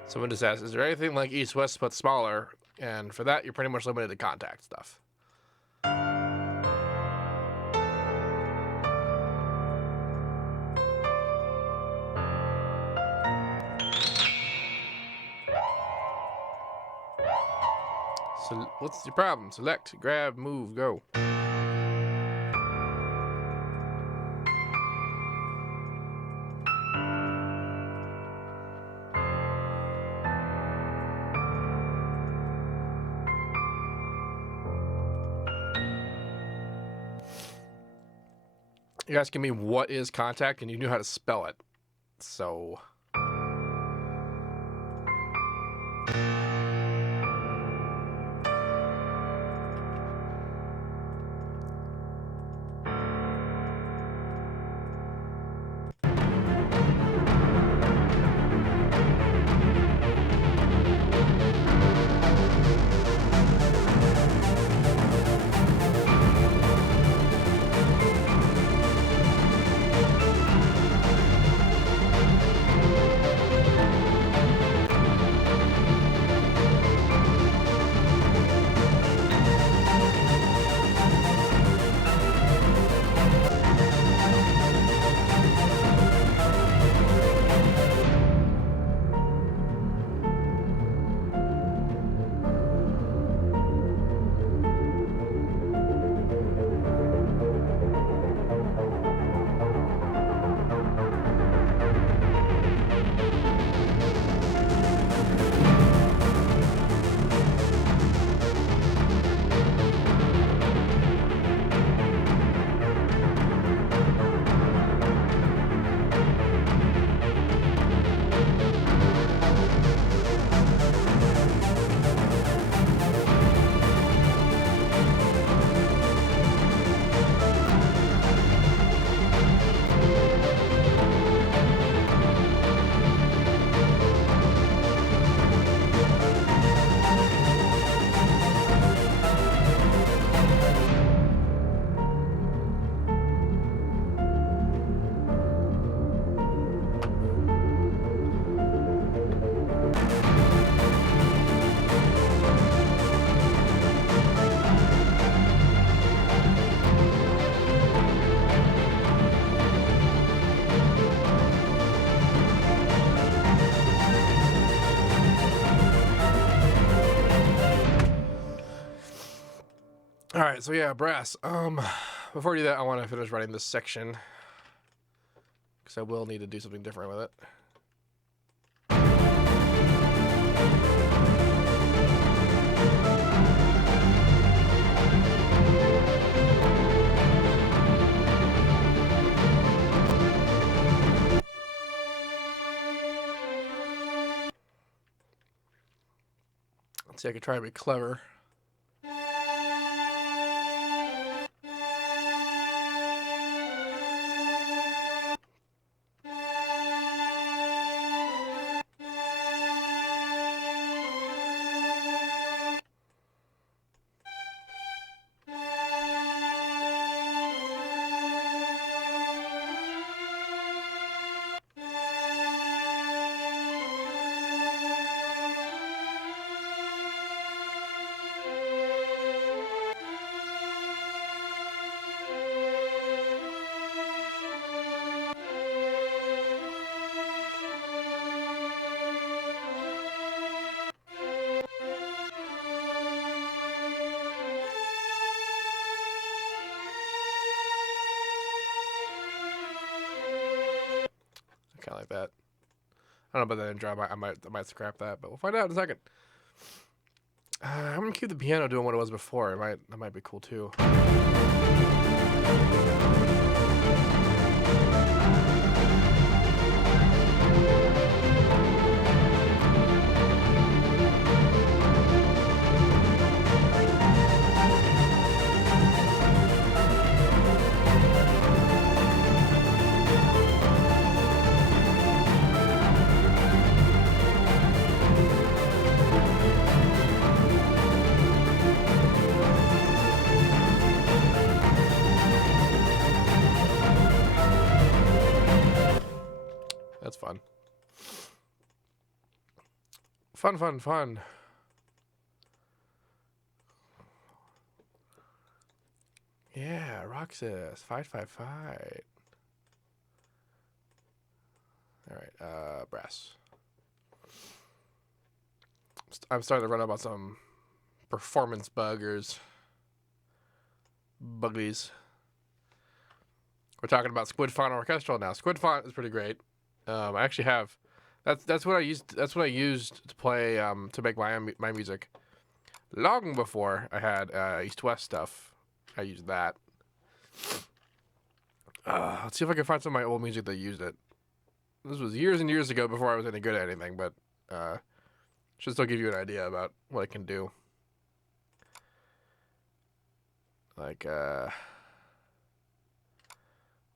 Someone just asked, is there anything like East-West but smaller? And for that, you're pretty much limited to contact stuff. So what's your problem? Select, grab, move, go. You're asking me what is contact, and you knew how to spell it. So... right, so yeah, brass. Before I do that, I want to finish writing this section because I will need to do something different with it. Let's see, I could try to be clever. Kind of like that. I don't know about that intro. I might scrap that, but we'll find out in a second. I'm gonna keep the piano doing what it was before. That might be cool too. That's fun. Fun. Yeah, Roxas. Fight. Alright, brass. I'm starting to run up on some performance buggers. Buggies. We're talking about Squid Font Orchestral now. Squid Font is pretty great. I actually have that's what I used to play to make my music. Long before I had East West stuff, I used that. Let's see if I can find some of my old music that used it. This was years and years ago before I was any good at anything, but should still give you an idea about what it can do. Like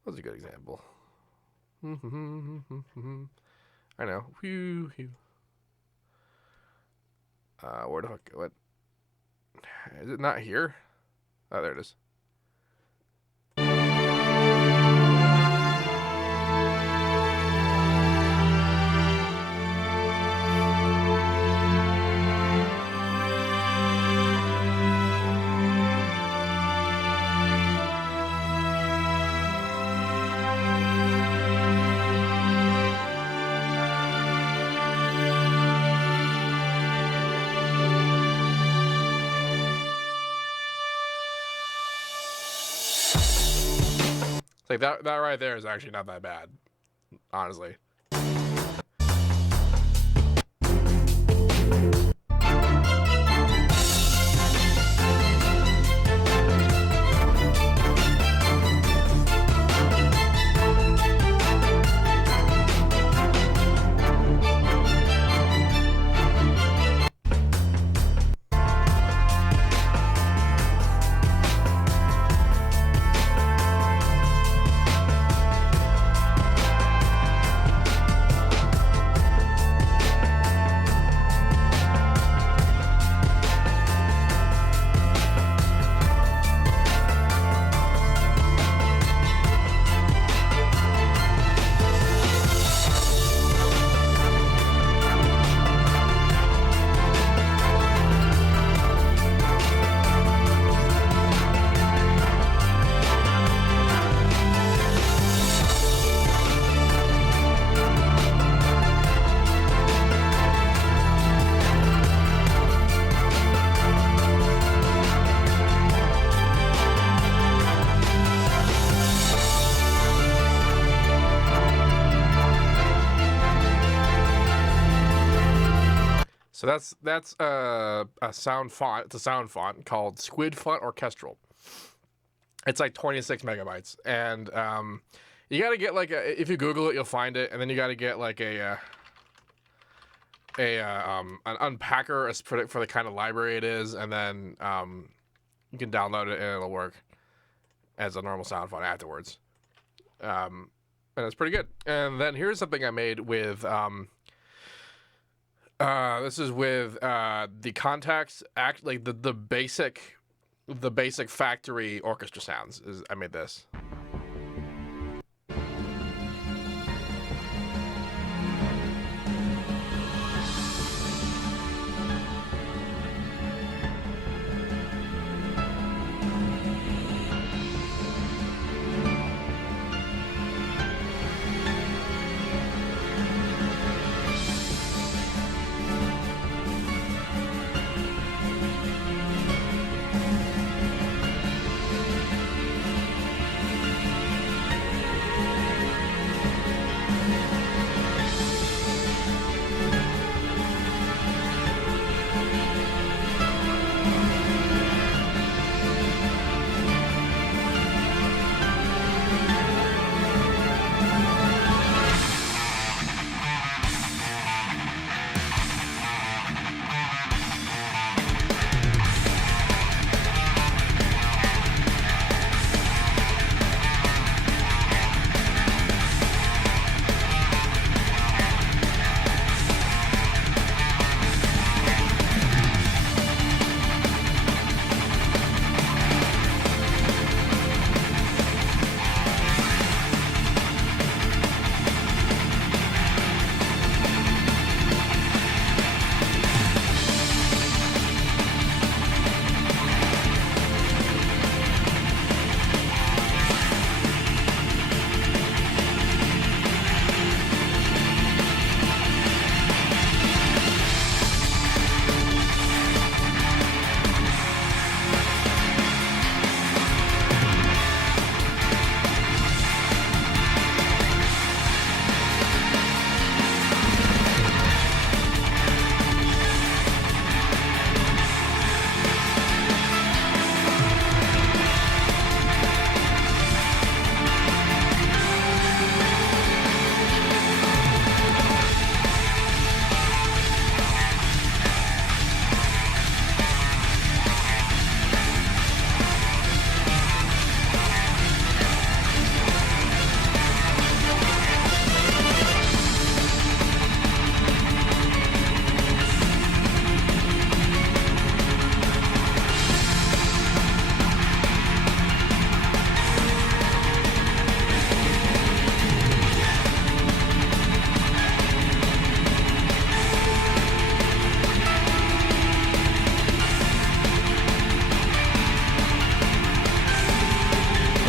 what's a good example? I know. Where the fuck? What? Is it not here? Oh, there it is. Like that right there is actually not that bad, honestly. So that's a sound font. It's a sound font called Squid Font Orchestral. It's like 26 megabytes, and you got to get like if you Google it, you'll find it, and then you got to get like an unpacker for the kind of library it is, and then you can download it and it'll work as a normal sound font afterwards. And it's pretty good. And then here's something I made with this is with the Contacts Act, like the basic factory orchestra sounds. I made this.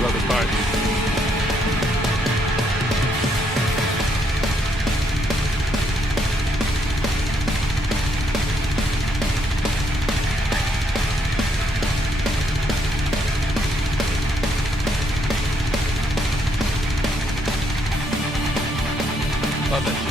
Love this part. Love that shit.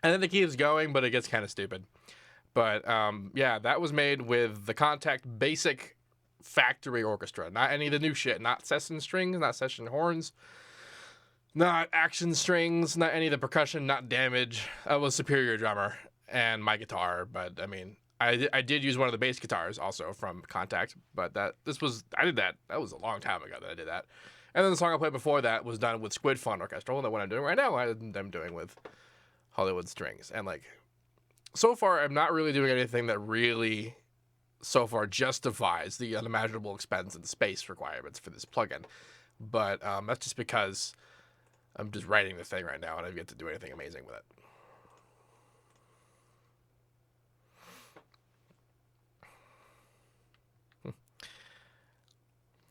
And then it keeps going, but it gets kind of stupid. But yeah, that was made with the Contact Basic factory orchestra, not any of the new shit, not session strings, not session horns, not action strings, not any of the percussion, not damage. I was superior drummer and my guitar, but I mean, I did use one of the bass guitars also from Contact, but I did that. That was a long time ago that I did that. And then the song I played before that was done with Squid Fun Orchestral, and then what I'm doing right now, I'm doing with Hollywood Strings. And like, so far, I'm not really doing anything that really, so far, justifies the unimaginable expense and space requirements for this plugin. But that's just because I'm just writing the thing right now, and I've yet to do anything amazing with it.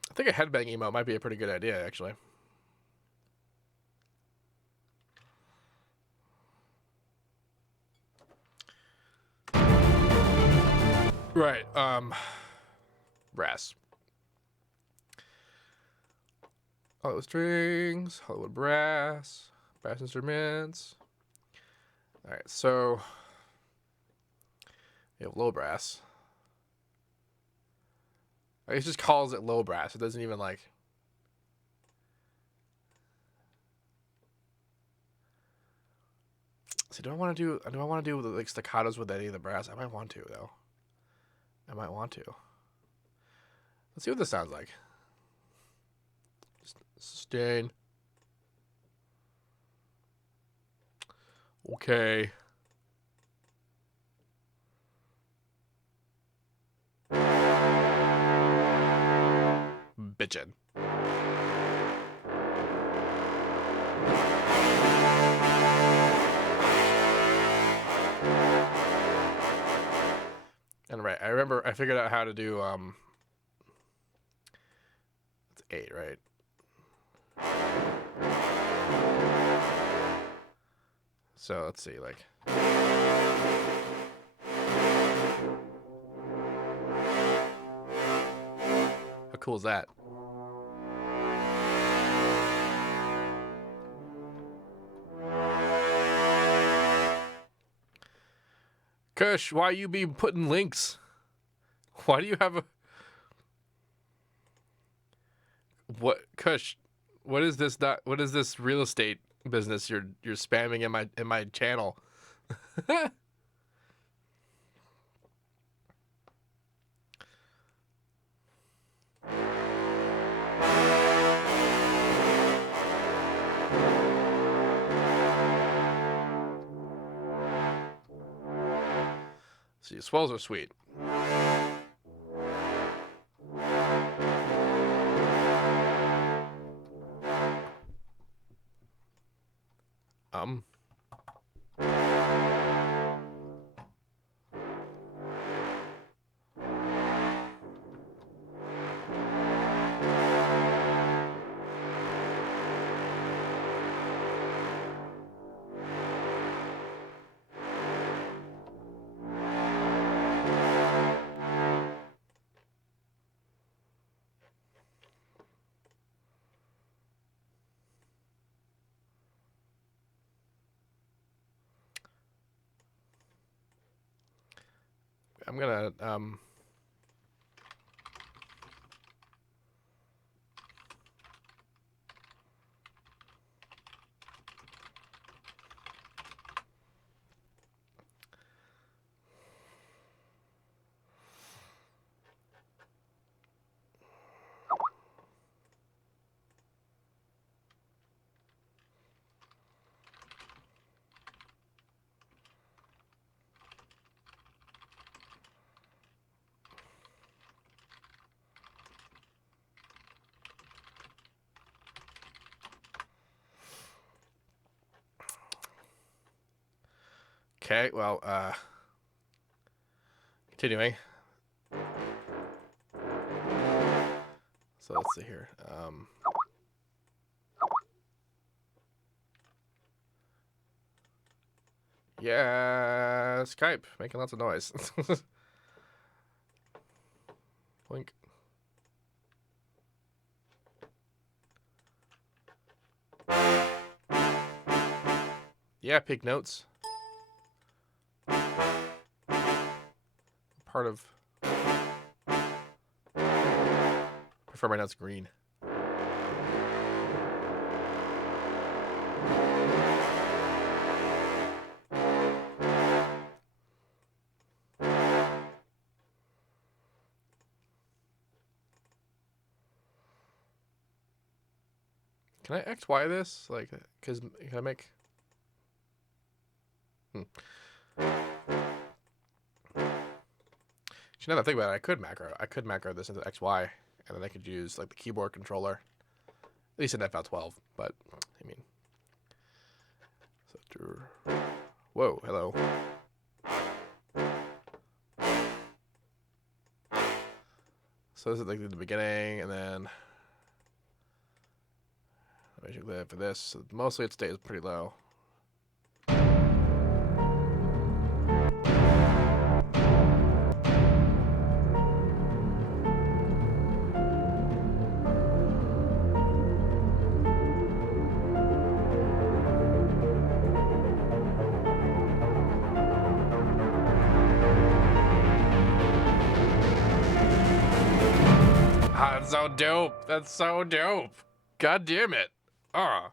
I think a headbang emote might be a pretty good idea, actually. Right, brass. Hollywood strings, Hollywood brass instruments. Alright, so you have low brass. It just calls it low brass. It doesn't even like. So do I want to do like staccatos with any of the brass? I might want to though. I might want to. Let's see what this sounds like. Sustain. Okay. Bitchin'. And right, I remember I figured out how to do it's 8, right? So let's see, like how cool is that? Kush, why you be putting links? Why do you have a what Kush? What is this what is this real estate business you're spamming in my channel? See, swells are sweet. I'm gonna okay, well, continuing. So let's see here. Yeah, Skype making lots of noise. Blink. Yeah, Pig Notes. Part of prefer my nuts green. Can I XY this? Like, cause can I make? Now that I think about it, I could macro this into XY, and then I could use like the keyboard controller, at least in FL12. But I mean, whoa, hello. So this is like the beginning, and then basically for this, so mostly it stays pretty low. Ah, that's so dope. That's so dope. God damn it. Ah.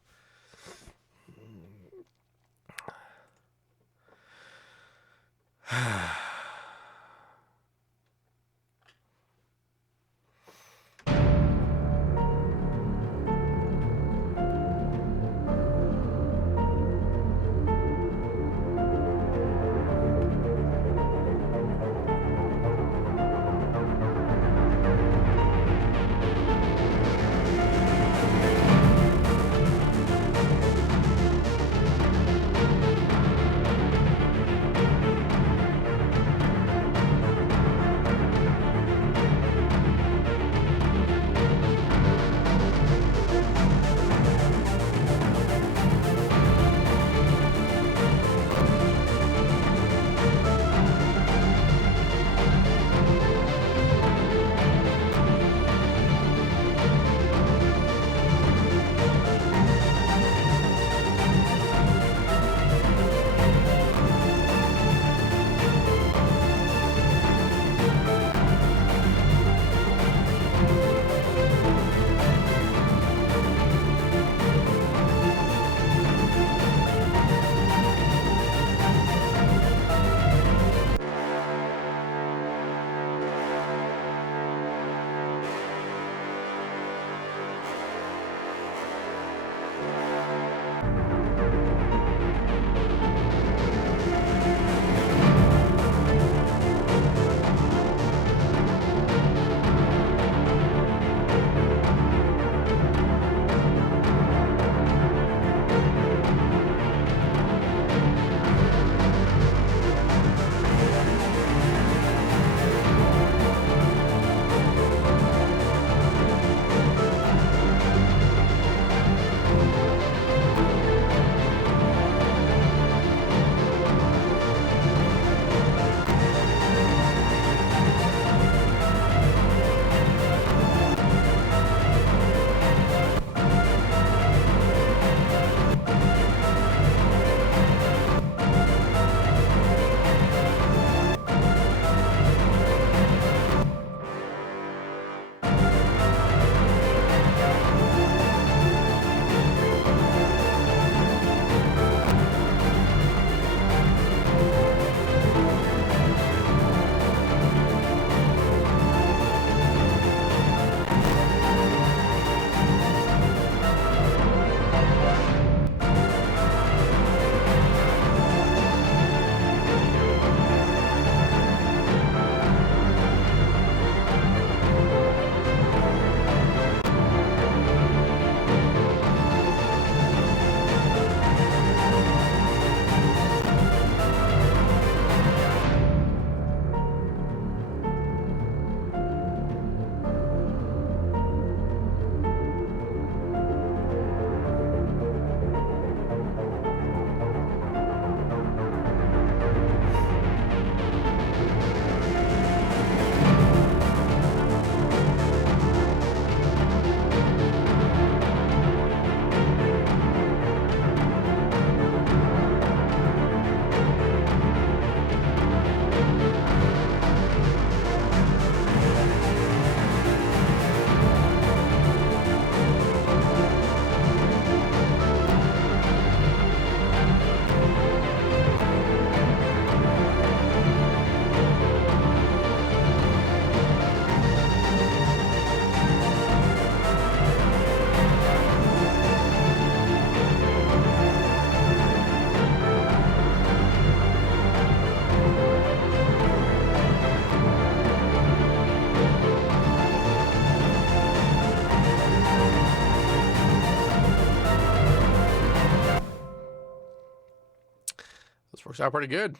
Works out pretty good.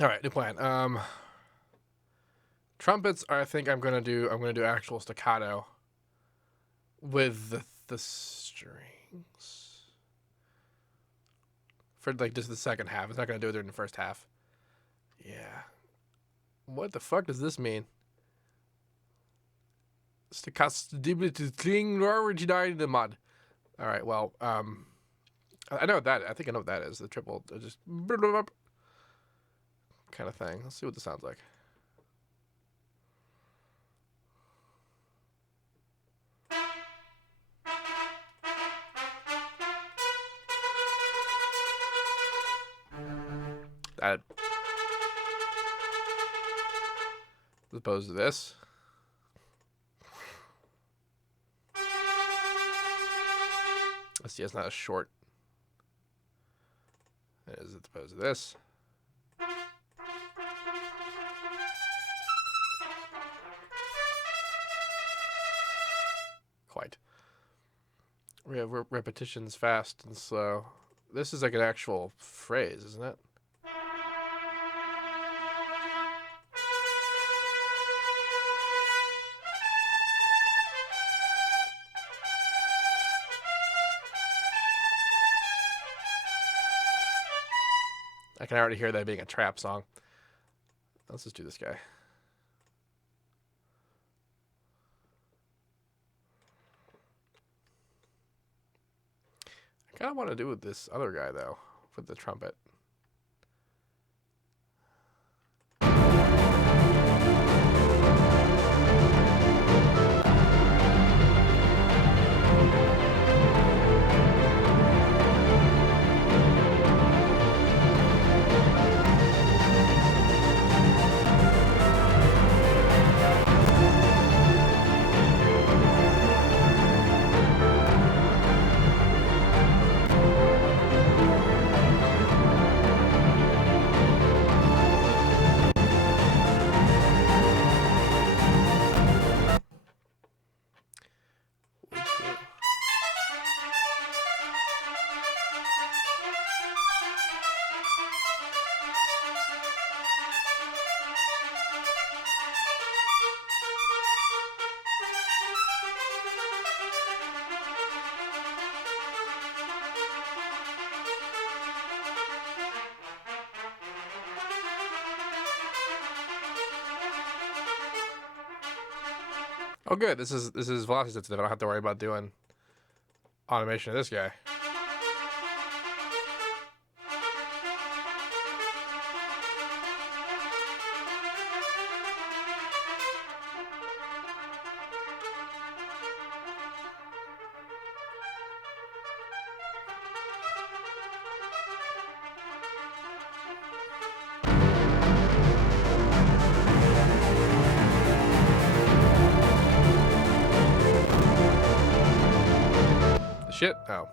All right, new plan. Trumpets. I think I'm gonna do actual staccato with the strings for like just the second half. It's not gonna do it during the first half. Yeah. What the fuck does this mean? Staccato cling originality in the mud. All right. Well, I know what that. I think I know what that is. The triple, just kind of thing. Let's see what this sounds like. That, as opposed to this. Let's see. It's not as short as opposed to this. Quite. We have repetitions fast and slow. This is like an actual phrase, isn't it? I can already hear that being a trap song. Let's just do this guy. I kind of want to do with this other guy, though, with the trumpet. Oh, good. This is velocity sensitive. I don't have to worry about doing automation of this guy. Shit. Oh.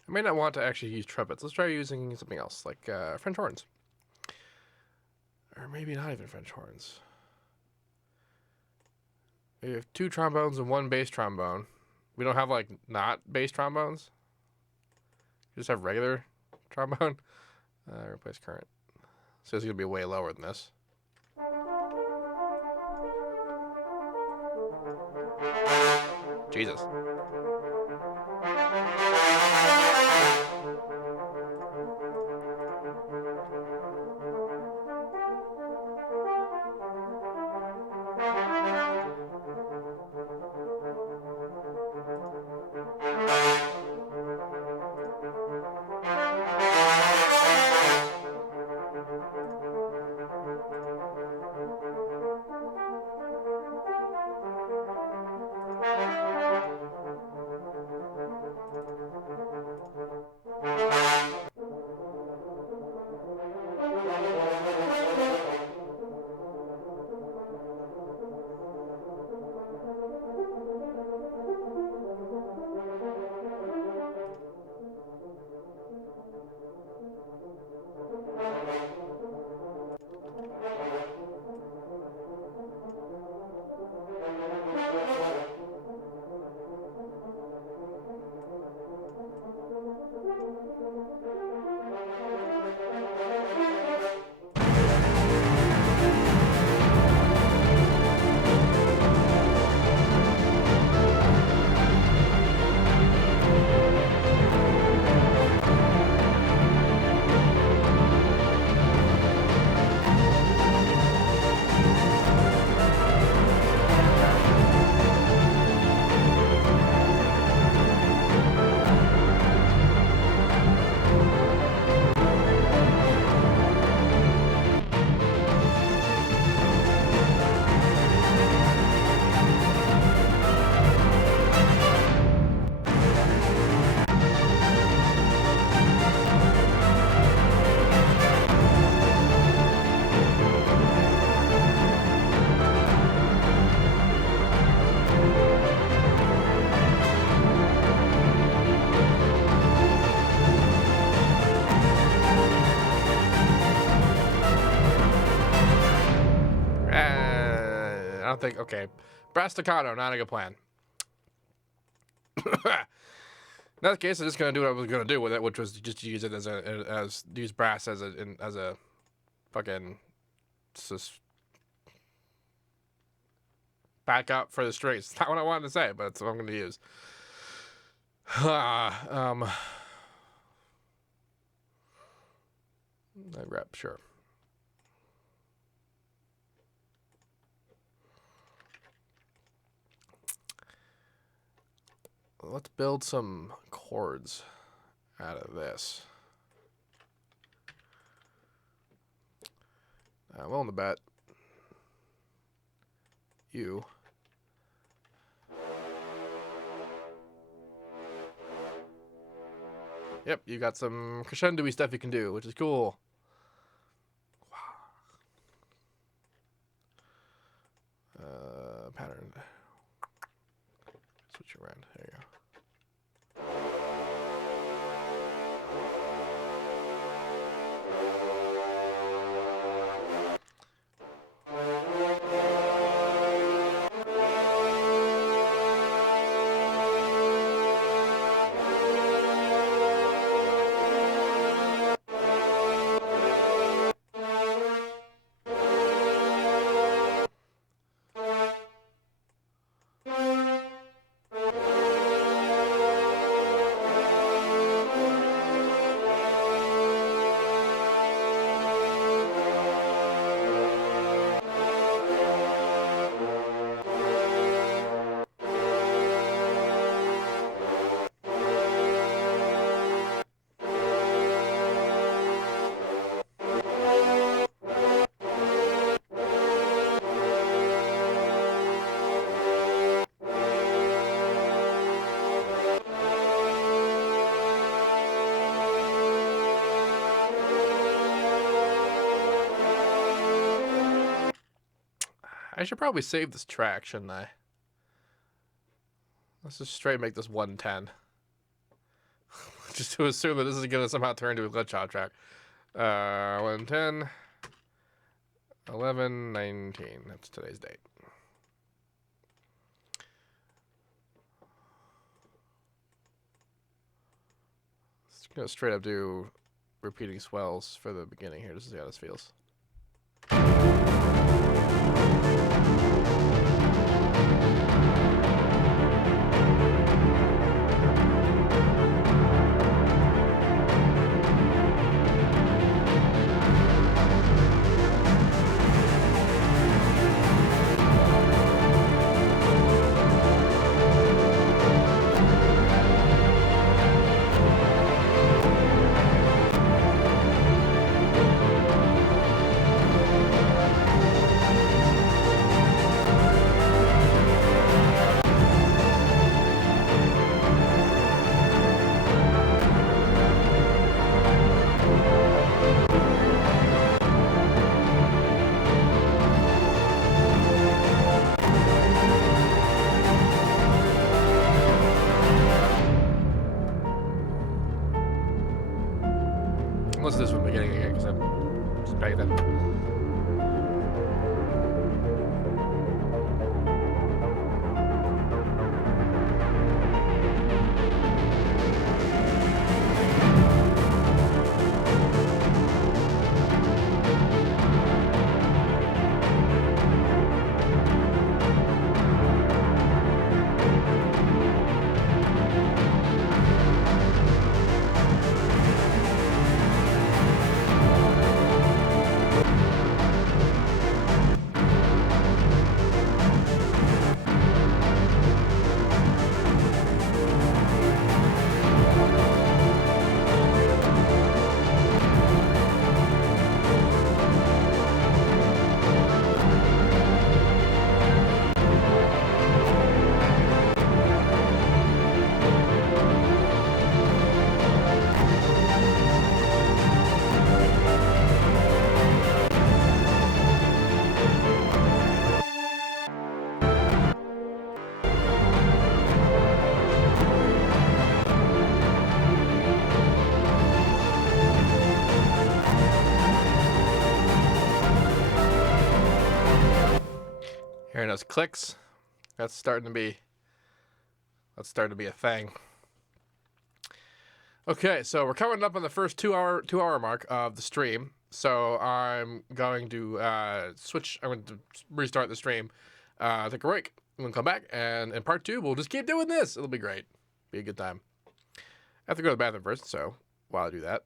I may not want to actually use trumpets. Let's try using something else, like French horns. Or maybe not even French horns. We have 2 trombones and 1 bass trombone. We don't have, like, not bass trombones. We just have regular trombone. Replace current. So it's going to be way lower than this. Jesus. I don't think. Okay, brass staccato, not a good plan. In that case, I'm just gonna do what I was gonna do with it, which was just use it as use brass as a fucking backup for the strings. It's not what I wanted to say, but it's what I'm gonna use. Rep, sure. Let's build some chords out of this. I'm willing to bet you Yep, you got some crescendo-y stuff you can do, which is cool. Pattern. Switch around. There you go. I should probably save this track, shouldn't I? Let's just straight make this 110. Just to assume that this is going to somehow turn into a glitch out track. 110, 11, 19. That's today's date. Just going to straight up do repeating swells for the beginning here, just to see how this feels. hearing those clicks. That's starting to be a thing. Okay, so we're coming up on the first two hour mark of the stream. So I'm going to switch. I'm going to restart the stream, take a break. I'm going to come back, and in part 2, we'll just keep doing this. It'll be great. Be a good time. I have to go to the bathroom first, so while I do that,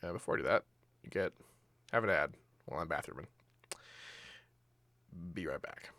before I do that, have an ad while I'm bathrooming. Be right back.